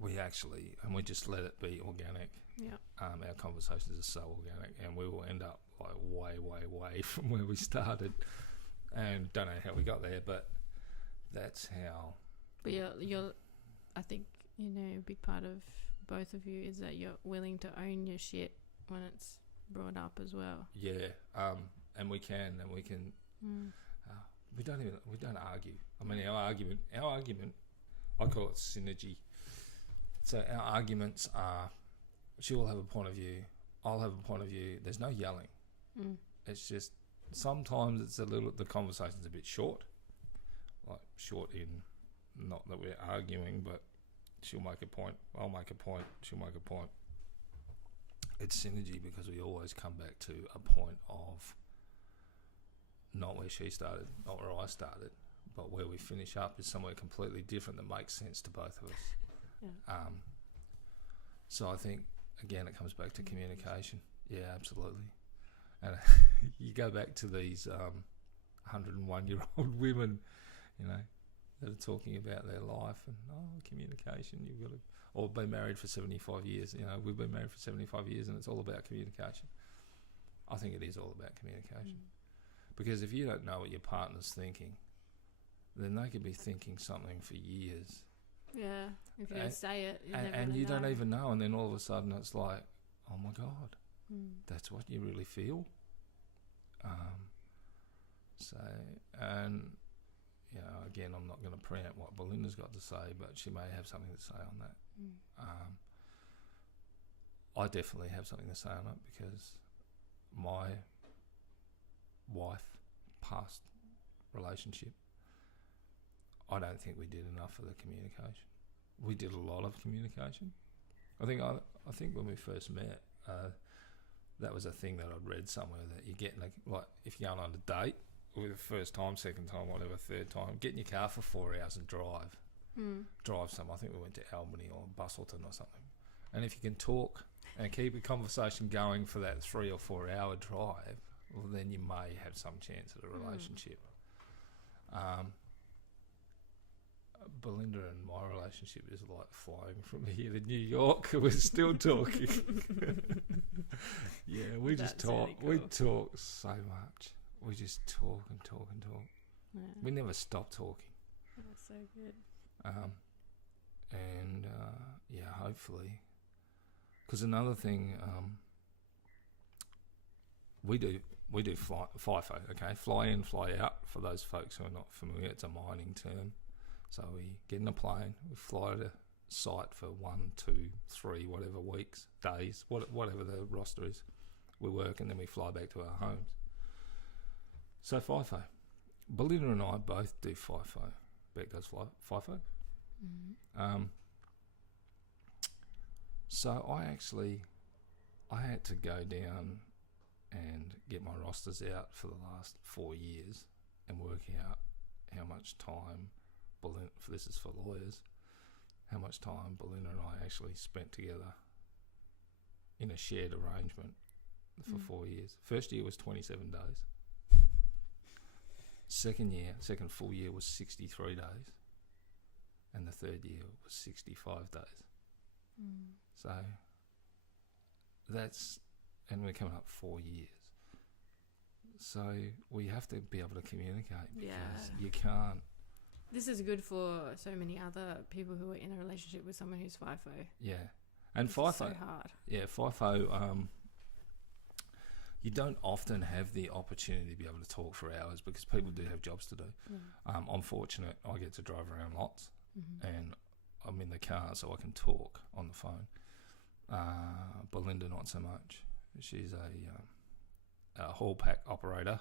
we just let it be organic. Yeah. Our conversations are so organic, and we will end up like way, way, way from where we started, and don't know how we got there, but that's how. But you're I think, a big part of both of you is that you're willing to own your shit when it's brought up as well. Yeah, and we can. We don't argue. I mean, our argument, I call it synergy. So our arguments are, she will have a point of view, I'll have a point of view. There's no yelling. It's just, sometimes the conversation's a bit short. Like, short in, not that we're arguing, but she'll make a point, I'll make a point, she'll make a point. It's synergy because we always come back to a point of not where she started, not where I started, but where we finish up is somewhere completely different that makes sense to both of us. Yeah. So I think, again, it comes back to communication. Yeah, absolutely. And you go back to these 101-year-old women, that are talking about their life and, communication, you've got to, or been married for 75 years. We've been married for 75 years and it's all about communication. I think it is all about communication. Because if you don't know what your partner's thinking, then they could be thinking something for years. Yeah, if you don't say it, you don't even know, and then all of a sudden it's like, oh my God, that's what you really feel. Again, I'm not going to preempt what Belinda's got to say, but she may have something to say on that. I definitely have something to say on it because my wife, past relationship, I don't think we did enough for the communication. We did a lot of communication. I think when we first met, that was a thing that I'd read somewhere, that you get if you're going on a date, with the first time, second time, whatever, third time, get in your car for 4 hours and drive. drive some. I think we went to Albany or Bustleton or something. And if you can talk and keep a conversation going for that 3 or 4 hour drive, well, then you may have some chance at a relationship. Belinda and my relationship is like flying from here to New York. We're still talking. Yeah, we just talk. Really cool. We talk so much. We just talk and talk and talk. Yeah. We never stop talking. That's so good. Yeah, hopefully. Because another thing, we do FIFO, okay? Fly in, fly out. For those folks who are not familiar, it's a mining term. So we get in a plane, we fly to site for 1, 2, 3, whatever weeks, days, whatever the roster is. We work and then we fly back to our homes. So FIFO. Belinda and I both do FIFO. Beck does FIFO. So I had to go down and get my rosters out for the last 4 years and work out how much time this is for lawyers, how much time Belinda and I actually spent together in a shared arrangement for 4 years. First year was 27 days. Second full year was 63 days. And the third year was 65 days. So and we're coming up 4 years. So we have to be able to communicate because you can't. This is good for so many other people who are in a relationship with someone who's FIFO. Yeah. And FIFO, so hard. Yeah, FIFO, you don't often have the opportunity to be able to talk for hours because people do have jobs to do. I'm fortunate I get to drive around lots and I'm in the car so I can talk on the phone. Belinda, not so much. She's a haul pack operator.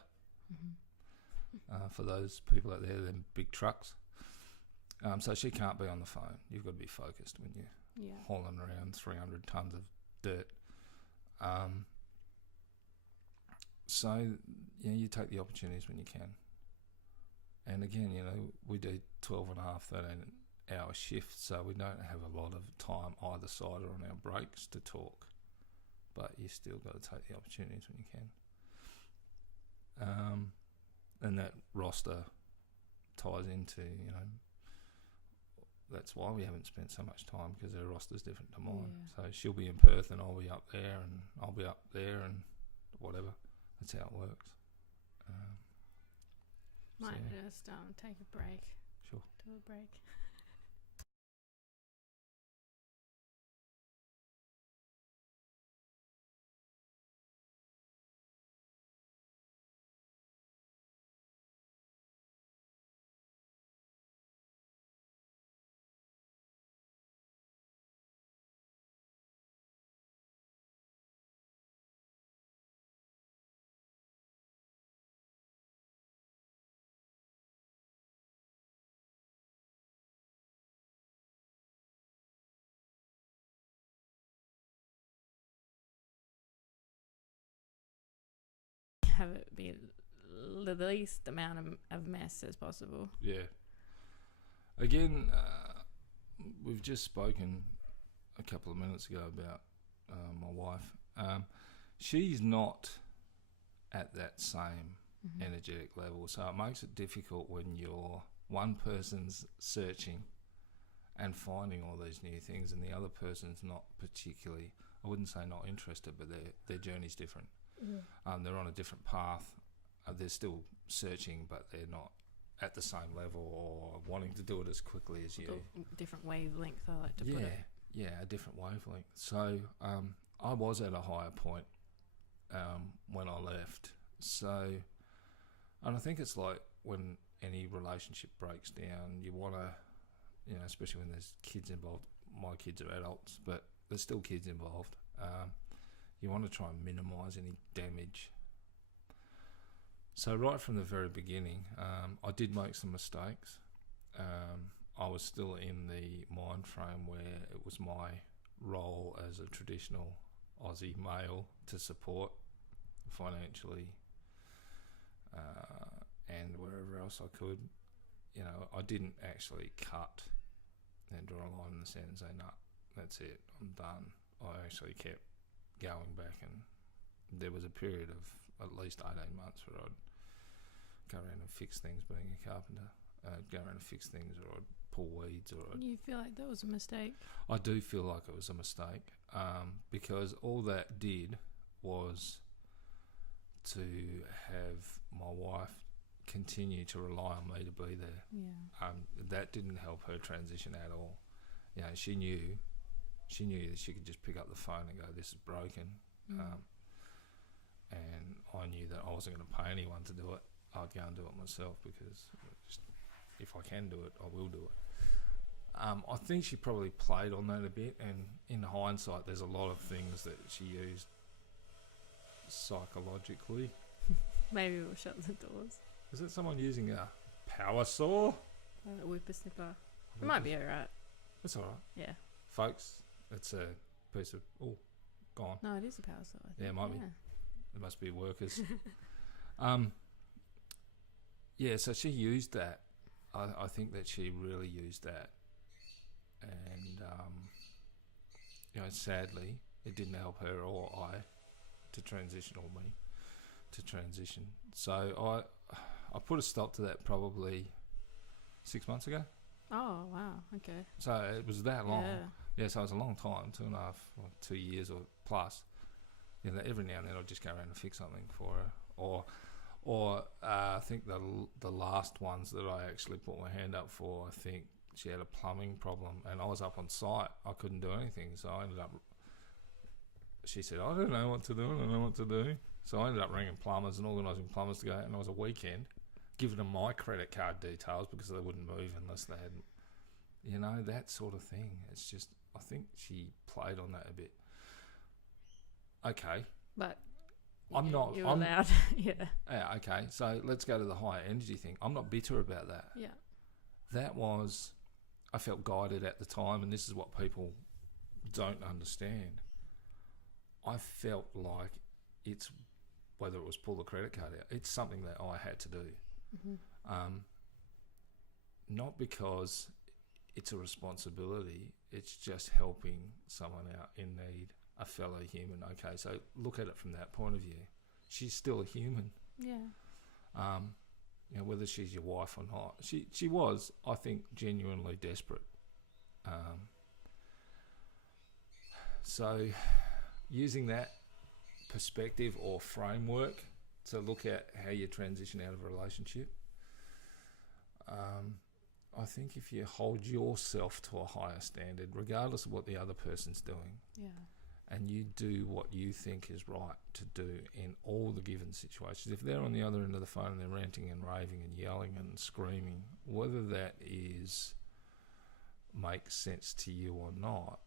For those people out there, them big trucks. So she can't be on the phone. You've got to be focused when you're hauling around 300 tons of dirt. So you take the opportunities when you can. And again, we do 12 and a half, 13-hour shifts, so we don't have a lot of time either side or on our breaks to talk. But you still got to take the opportunities when you can. And that roster ties into, that's why we haven't spent so much time because her roster's different to mine. So she'll be in Perth and I'll be up there and I'll be up there and whatever. That's how it works. Might just take a break. Sure. Do a break. Have it be the least amount of mess as possible. Yeah. Again, we've just spoken a couple of minutes ago about my wife. She's not at that same energetic level, so it makes it difficult when you're one person's searching and finding all these new things and the other person's not particularly, I wouldn't say not interested, but their journey's different. They're on a different path. They're still searching, but they're not at the same level or wanting to do it as quickly as you. Different wavelength, I like to put it. Yeah, a different wavelength. So I was at a higher point when I left. So, and I think it's like when any relationship breaks down, you want to, especially when there's kids involved. My kids are adults, but there's still kids involved. You want to try and minimise any damage. So right from the very beginning, I did make some mistakes. I was still in the mind frame where it was my role as a traditional Aussie male to support financially and wherever else I could. I didn't actually cut then draw a line in the sand and say, no, that's it, I'm done. I actually kept going back, and there was a period of at least 18 months where I'd go around and fix things being a carpenter. Go around and fix things, or I'd pull weeds, or You feel like that was a mistake? I do feel like it was a mistake, because all that did was to have my wife continue to rely on me to be there. Yeah. That didn't help her transition at all. You know, she knew that she could just pick up the phone and go, this is broken. And I knew that I wasn't going to pay anyone to do it. I'd go and do it myself, because if I can do it, I will do it. I think she probably played on that a bit, and in hindsight, there's a lot of things that she used psychologically. Maybe we'll shut the doors. Is it someone using a power saw? Whippersnipper. It might be alright. It's alright. Yeah. Folks, it's a piece of... Oh, gone. No, it is a power saw, I think. Yeah, it might be. It must be workers. Yeah, so she used that. I think that she really used that. And, you know, sadly, it didn't help her or I to transition, or me to transition. So I put a stop to that probably 6 months ago. Oh, wow. Okay. So it was that long. Yeah. Yeah, so it was a long time, 2.5 or 2 years or plus. You know, every now and then I'd just go around and fix something for her. Or I think the last ones that I actually put my hand up for, I think she had a plumbing problem, and I was up on site. I couldn't do anything, so I ended up... She said, I don't know what to do. So I ended up ringing plumbers and organising plumbers to go out, and it was a weekend, giving them my credit card details because they wouldn't move unless they hadn't... You know, that sort of thing. It's just... I think she played on that a bit. Okay. But... I'm not... You're allowed. Yeah. Yeah, okay. So let's go to the higher energy thing. I'm not bitter about that. Yeah. That was... I felt guided at the time, and this is what people don't understand. I felt like it's... Whether it was pull the credit card out, it's something that I had to do. Mm-hmm. Not because it's a responsibility. It's just helping someone out in need, a fellow human. Okay, so look at it from that point of view. She's still a human. Yeah. You know, whether she's your wife or not. She was, I think, genuinely desperate. So using that perspective or framework to look at how you transition out of a relationship, I think if you hold yourself to a higher standard, regardless of what the other person's doing, and you do what you think is right to do in all the given situations, if they're on the other end of the phone and they're ranting and raving and yelling and screaming, whether that makes sense to you or not,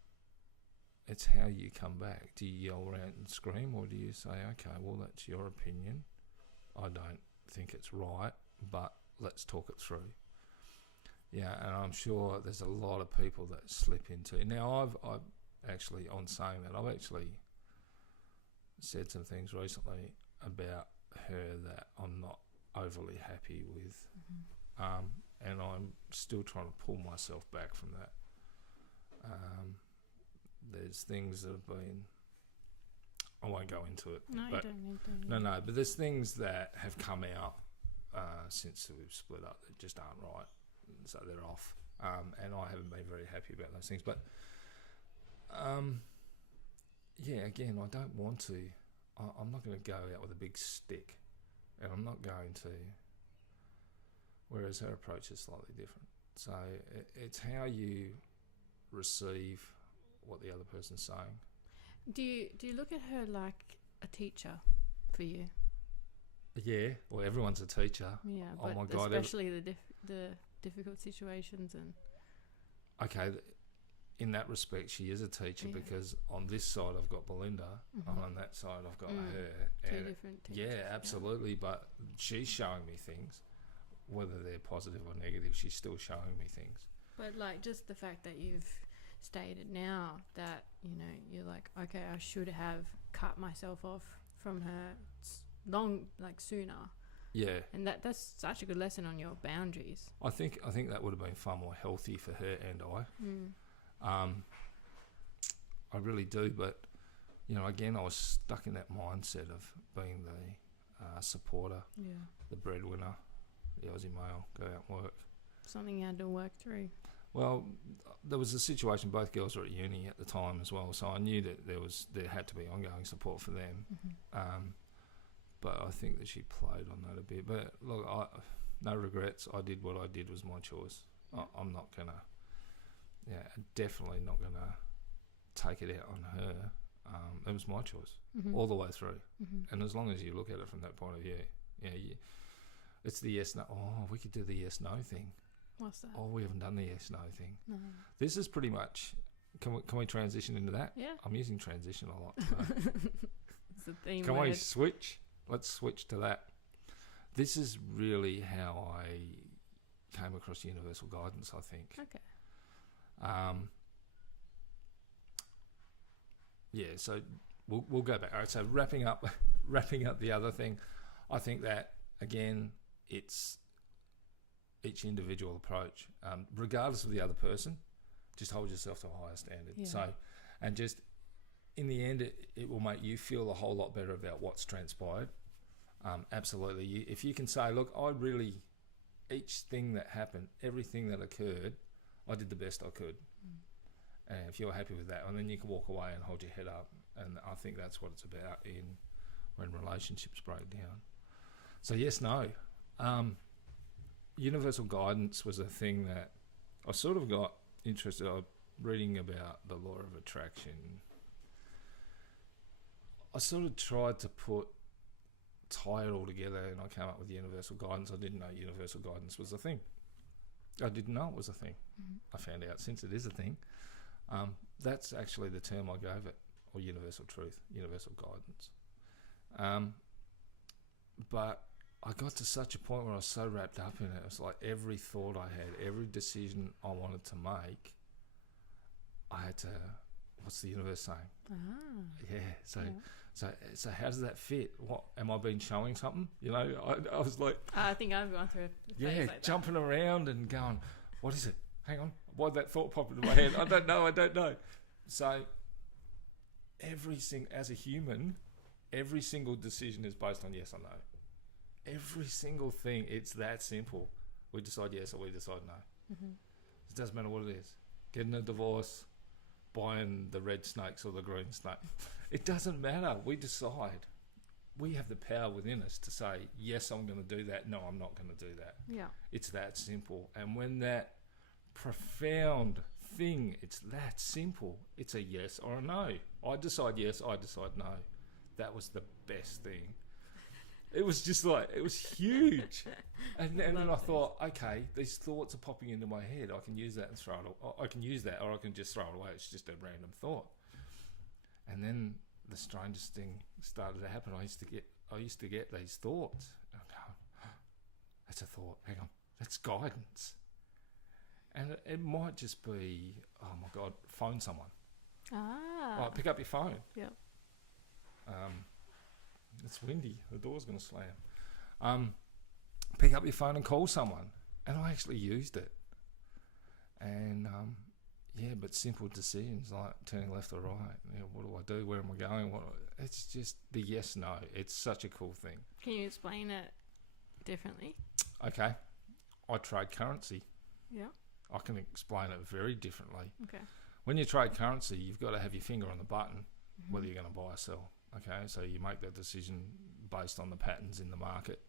it's how you come back. Do you yell, rant and scream, or do you say, okay, well, that's your opinion, I don't think it's right, but let's talk it through. Yeah, and I'm sure there's a lot of people that slip into... Now, I've actually, on saying that, I've actually said some things recently about her that I'm not overly happy with. Mm-hmm. And I'm still trying to pull myself back from that. There's things that have been... I won't go into it. No, but you don't need to. No, but there's things that have come out since we've split up that just aren't right. So they're off. And I haven't been very happy about those things. But, yeah, again, I don't want to. I'm not going to go out with a big stick. And I'm not going to... Whereas her approach is slightly different. So it's how you receive what the other person's saying. Do you look at her like a teacher for you? Yeah, well, everyone's a teacher. Yeah, oh but my God, especially the difficult situations and... Okay, in that respect, she is a teacher because on this side I've got Belinda, and on that side I've got her. Two different teachers. Yeah, absolutely, but she's showing me things. Whether they're positive or negative, she's still showing me things. But, like, just the fact that you've stated now that, you know, you're like, okay, I should have cut myself off from her sooner. Yeah. And that's such a good lesson on your boundaries. I think that would have been far more healthy for her and I. I really do, but again, I was stuck in that mindset of being the supporter, the breadwinner, the Aussie male, go out and work. Something you had to work through. Well, there was a situation. Both girls were at uni at the time as well, so I knew that there had to be ongoing support for them. But I think that she played on that a bit. But look, no regrets. I did what I did was my choice. I'm not gonna, definitely not gonna take it out on her. It was my choice all the way through. And as long as you look at it from that point of view, it's the yes no. Oh, we could do the yes no thing. What's that? Oh, we haven't done the yes no thing. No. This is pretty much. Can we transition into that? Yeah. I'm using transition a lot today. It's a theme. Can we switch? Let's switch to that. This is really how I came across universal guidance, I think. Okay. So we'll go back. All right, so wrapping up the other thing, I think that again, it's each individual approach, regardless of the other person. Just hold yourself to a higher standard. Yeah. So, and just in the end, it will make you feel a whole lot better about what's transpired. Absolutely. If you can say, look, each thing that happened, everything that occurred, I did the best I could. And if you're happy with that, and then you can walk away and hold your head up. And I think that's what it's about when relationships break down. So yes, no. Universal guidance was a thing that I sort of got interested. I was reading about the law of attraction. I sort of tried to tie it all together, and I came up with universal guidance. I didn't know universal guidance was a thing. I didn't know it was a thing. I found out since it is a thing. That's actually the term I gave it, or universal truth, universal guidance. But I got to such a point where I was so wrapped up in it. It was like every thought I had, every decision I wanted to make, I had to, what's the universe saying? So how does that fit? What, am I been showing something? I was like... I think I've gone through a phase like jumping around and going, what is it? Hang on, why'd that thought pop into my head? I don't know. So as a human, every single decision is based on yes or no. Every single thing, it's that simple. We decide yes or we decide no. It doesn't matter what it is. Getting a divorce, buying the red snakes or the green snake. It doesn't matter. We decide. We have the power within us to say, yes, I'm going to do that. No, I'm not going to do that. Yeah. It's that simple. And when that profound thing, it's that simple, it's a yes or a no. I decide yes, I decide no. That was the best thing. It was just like, it was huge. And then I thought, okay, these thoughts are popping into my head. I can use that and throw it away. I can use that, or I can just throw it away. It's just a random thought. And then the strangest thing started to happen. I used to get these thoughts. And I'm going, that's a thought. Hang on, that's guidance. And it might just be, oh my God, phone someone. Right, pick up your phone. Yep. It's windy. The door's going to slam. Pick up your phone and call someone. And I actually used it. And but simple decisions like turning left or right. What do I do? Where am I going? It's just the yes, no. It's such a cool thing. Can you explain it differently? Okay. I trade currency. Yeah. I can explain it very differently. Okay. When you trade currency, you've got to have your finger on the button, whether you're going to buy or sell. Okay, so you make that decision based on the patterns in the market,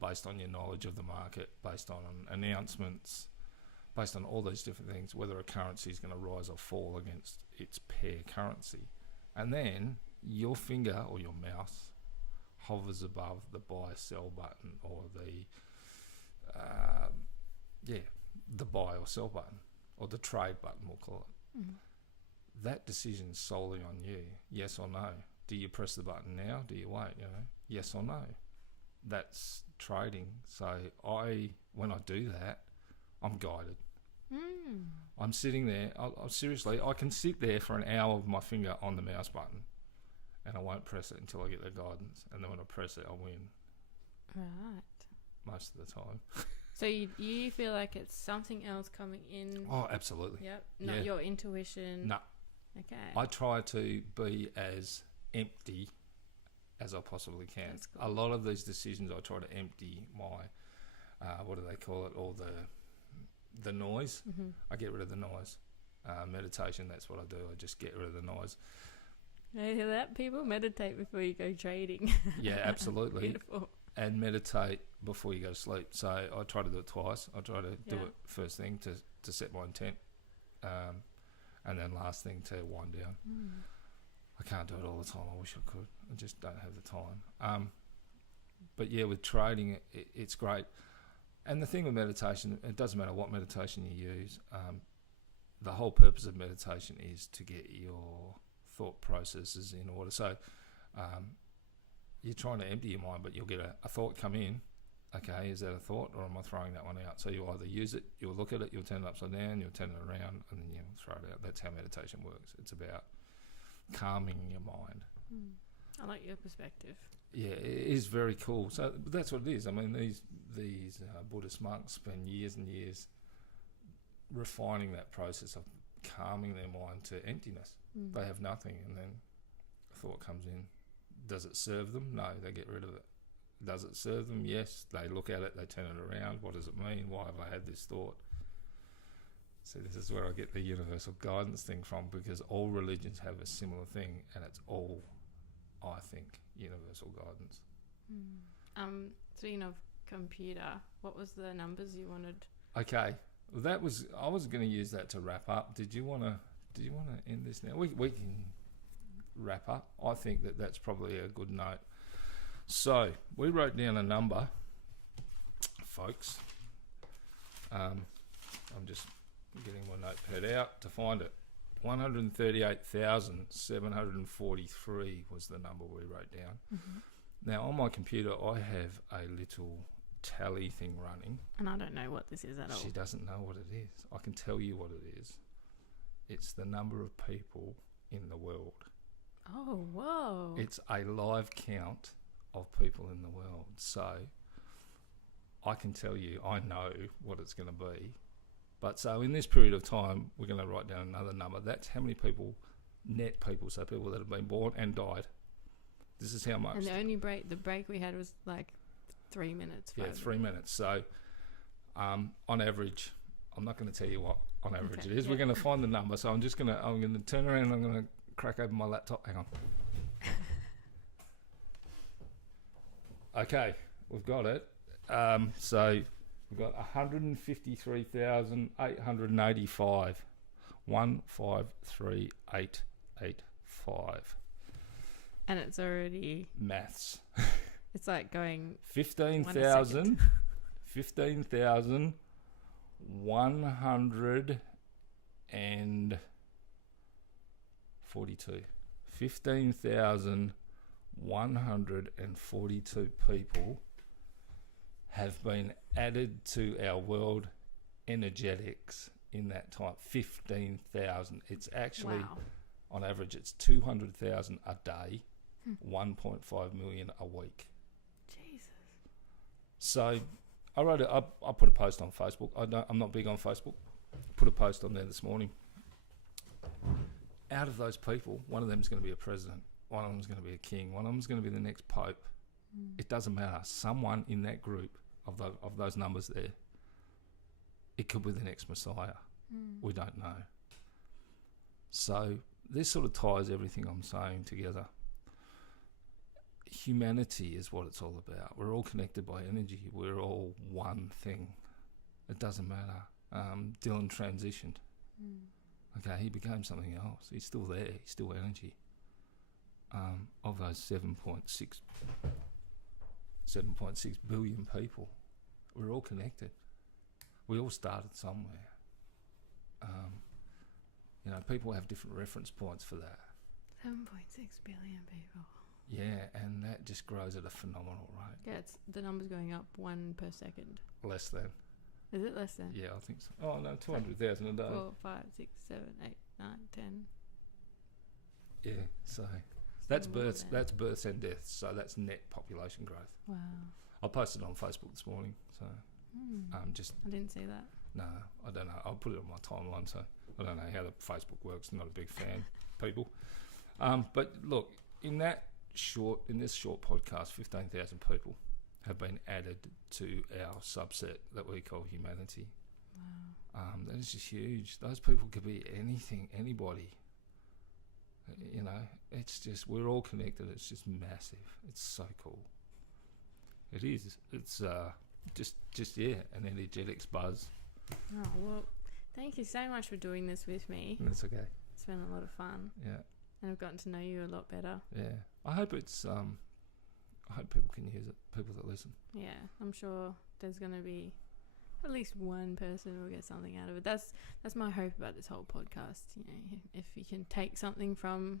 based on your knowledge of the market, based on announcements, based on all these different things, whether a currency is going to rise or fall against its pair currency. And then your finger or your mouse hovers above the buy sell button or the buy or sell button or the trade button, we'll call it. That decision's solely on you, yes or no. Do you press the button now? Do you wait? Yes or no. That's trading. So when I do that, I'm guided. I'm sitting there. Seriously, I can sit there for an hour with my finger on the mouse button, and I won't press it until I get the guidance. And then when I press it, I win. Right. most of the time. So you feel like it's something else coming in? Oh, absolutely. Yep. Not your intuition. No. Okay. I try to be as empty as I possibly can. That's cool. A lot of these decisions, I try to empty my, what do they call it, all the noise. Mm-hmm. I get rid of the noise. Meditation, that's what I do. I just get rid of the noise. You hear that, people? Meditate before you go trading. Yeah, absolutely. Beautiful. And meditate before you go to sleep. So I try to do it twice. I try to do it first thing to set my intent, and then last thing to wind down. I can't do it all the time. I wish I could. I just don't have the time. But yeah, with trading, it's great. And the thing with meditation, it doesn't matter what meditation you use. The whole purpose of meditation is to get your thought processes in order. So you're trying to empty your mind, but you'll get a thought come in. Okay, is that a thought, or am I throwing that one out? So you'll either use it, you'll look at it, you'll turn it upside down, you'll turn it around, and then you'll throw it out. That's how meditation works. It's about calming your mind. I like your perspective. Yeah, it is very cool. So that's what it is. I mean, these Buddhist monks spend years and years refining that process of calming their mind to emptiness. They have nothing, and then a thought comes in. Does it serve them? No, they get rid of it. Does it serve them? Yes. They look at it, they turn it around. What does it mean? Why have I had this thought? See, this is where I get the universal guidance thing from, because all religions have a similar thing, and it's all, I think, universal guidance. Speaking of computer, what was the numbers you wanted? Okay, well, I was going to use that to wrap up. Did you want to end this now? We can wrap up. I think that's probably a good note. So we wrote down a number, folks. I'm just getting my notepad out to find it. 138,743 was the number we wrote down. Now on my computer I have a little tally thing running. And I don't know what this is at all. She doesn't know what it is. I can tell you what it is. It's the number of people in the world. Oh, whoa. It's a live count of people in the world. So I can tell you, I know what it's going to be. But so in this period of time, we're going to write down another number. That's how many people, net people, so people that have been born and died. This is how much. And the only break we had was like 3 minutes. 3 minutes. So on average, I'm not going to tell you what on average it is. We're going to find the number. So I'm going to turn around and I'm going to crack open my laptop. Hang on. Okay, we've got it. So we've got 153,885. 153,885. And it's already maths. It's like going 15,142. 15,142 people have been added to our world energetics in that time. 15,000. It's actually, on average, it's 200,000 a day, 1.5 million a week. Jesus. So I put a post on Facebook. I'm not big on Facebook. Put a post on there this morning. Out of those people, one of them is going to be a president. One of them is going to be a king. One of them is going to be the next pope. It doesn't matter. Someone in that group of those numbers there, it could be the next Messiah. We don't know. So this sort of ties everything I'm saying together. Humanity is what it's all about. We're all connected by energy. We're all one thing. It doesn't matter. Dylan transitioned. Okay, he became something else. He's still there. He's still energy. Of those 7.6 billion people, we're all connected. We all started somewhere. People have different reference points for that. 7.6 billion people. Yeah, and that just grows at a phenomenal rate. Yeah, the number's going up 1 per second. Less than. Is it less than? Yeah, I think so. Oh no, 200,000 a day. 4, 5, 6, 7, 8, 9, 10. Yeah, so that's births. That's births and deaths. So that's net population growth. Wow. I posted it on Facebook this morning, so just I didn't see that. no, I don't know. I'll put it on my timeline, so I don't know how the Facebook works. I'm not a big fan, people. But look, in this short podcast, 15,000 people have been added to our subset that we call humanity. Wow. That is just huge. Those people could be anything, anybody. You know, it's just, we're all connected. It's just massive. It's so cool. It is. It's just an energetics buzz. Oh, well, thank you so much for doing this with me. That's okay. It's been a lot of fun. Yeah. And I've gotten to know you a lot better. Yeah. I hope people can use it, people that listen. Yeah, I'm sure there's going to be at least one person who will get something out of it. That's my hope about this whole podcast. You know, if you can take something from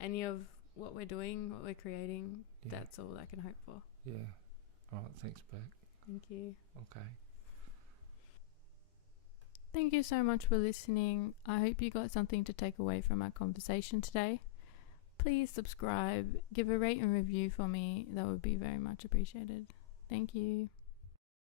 any of what we're doing, what we're creating, that's all I can hope for. Yeah. All right, thanks, Beck. Thank you. Okay. Thank you so much for listening. I hope you got something to take away from our conversation today. Please subscribe, give a rate and review for me. That would be very much appreciated. Thank you.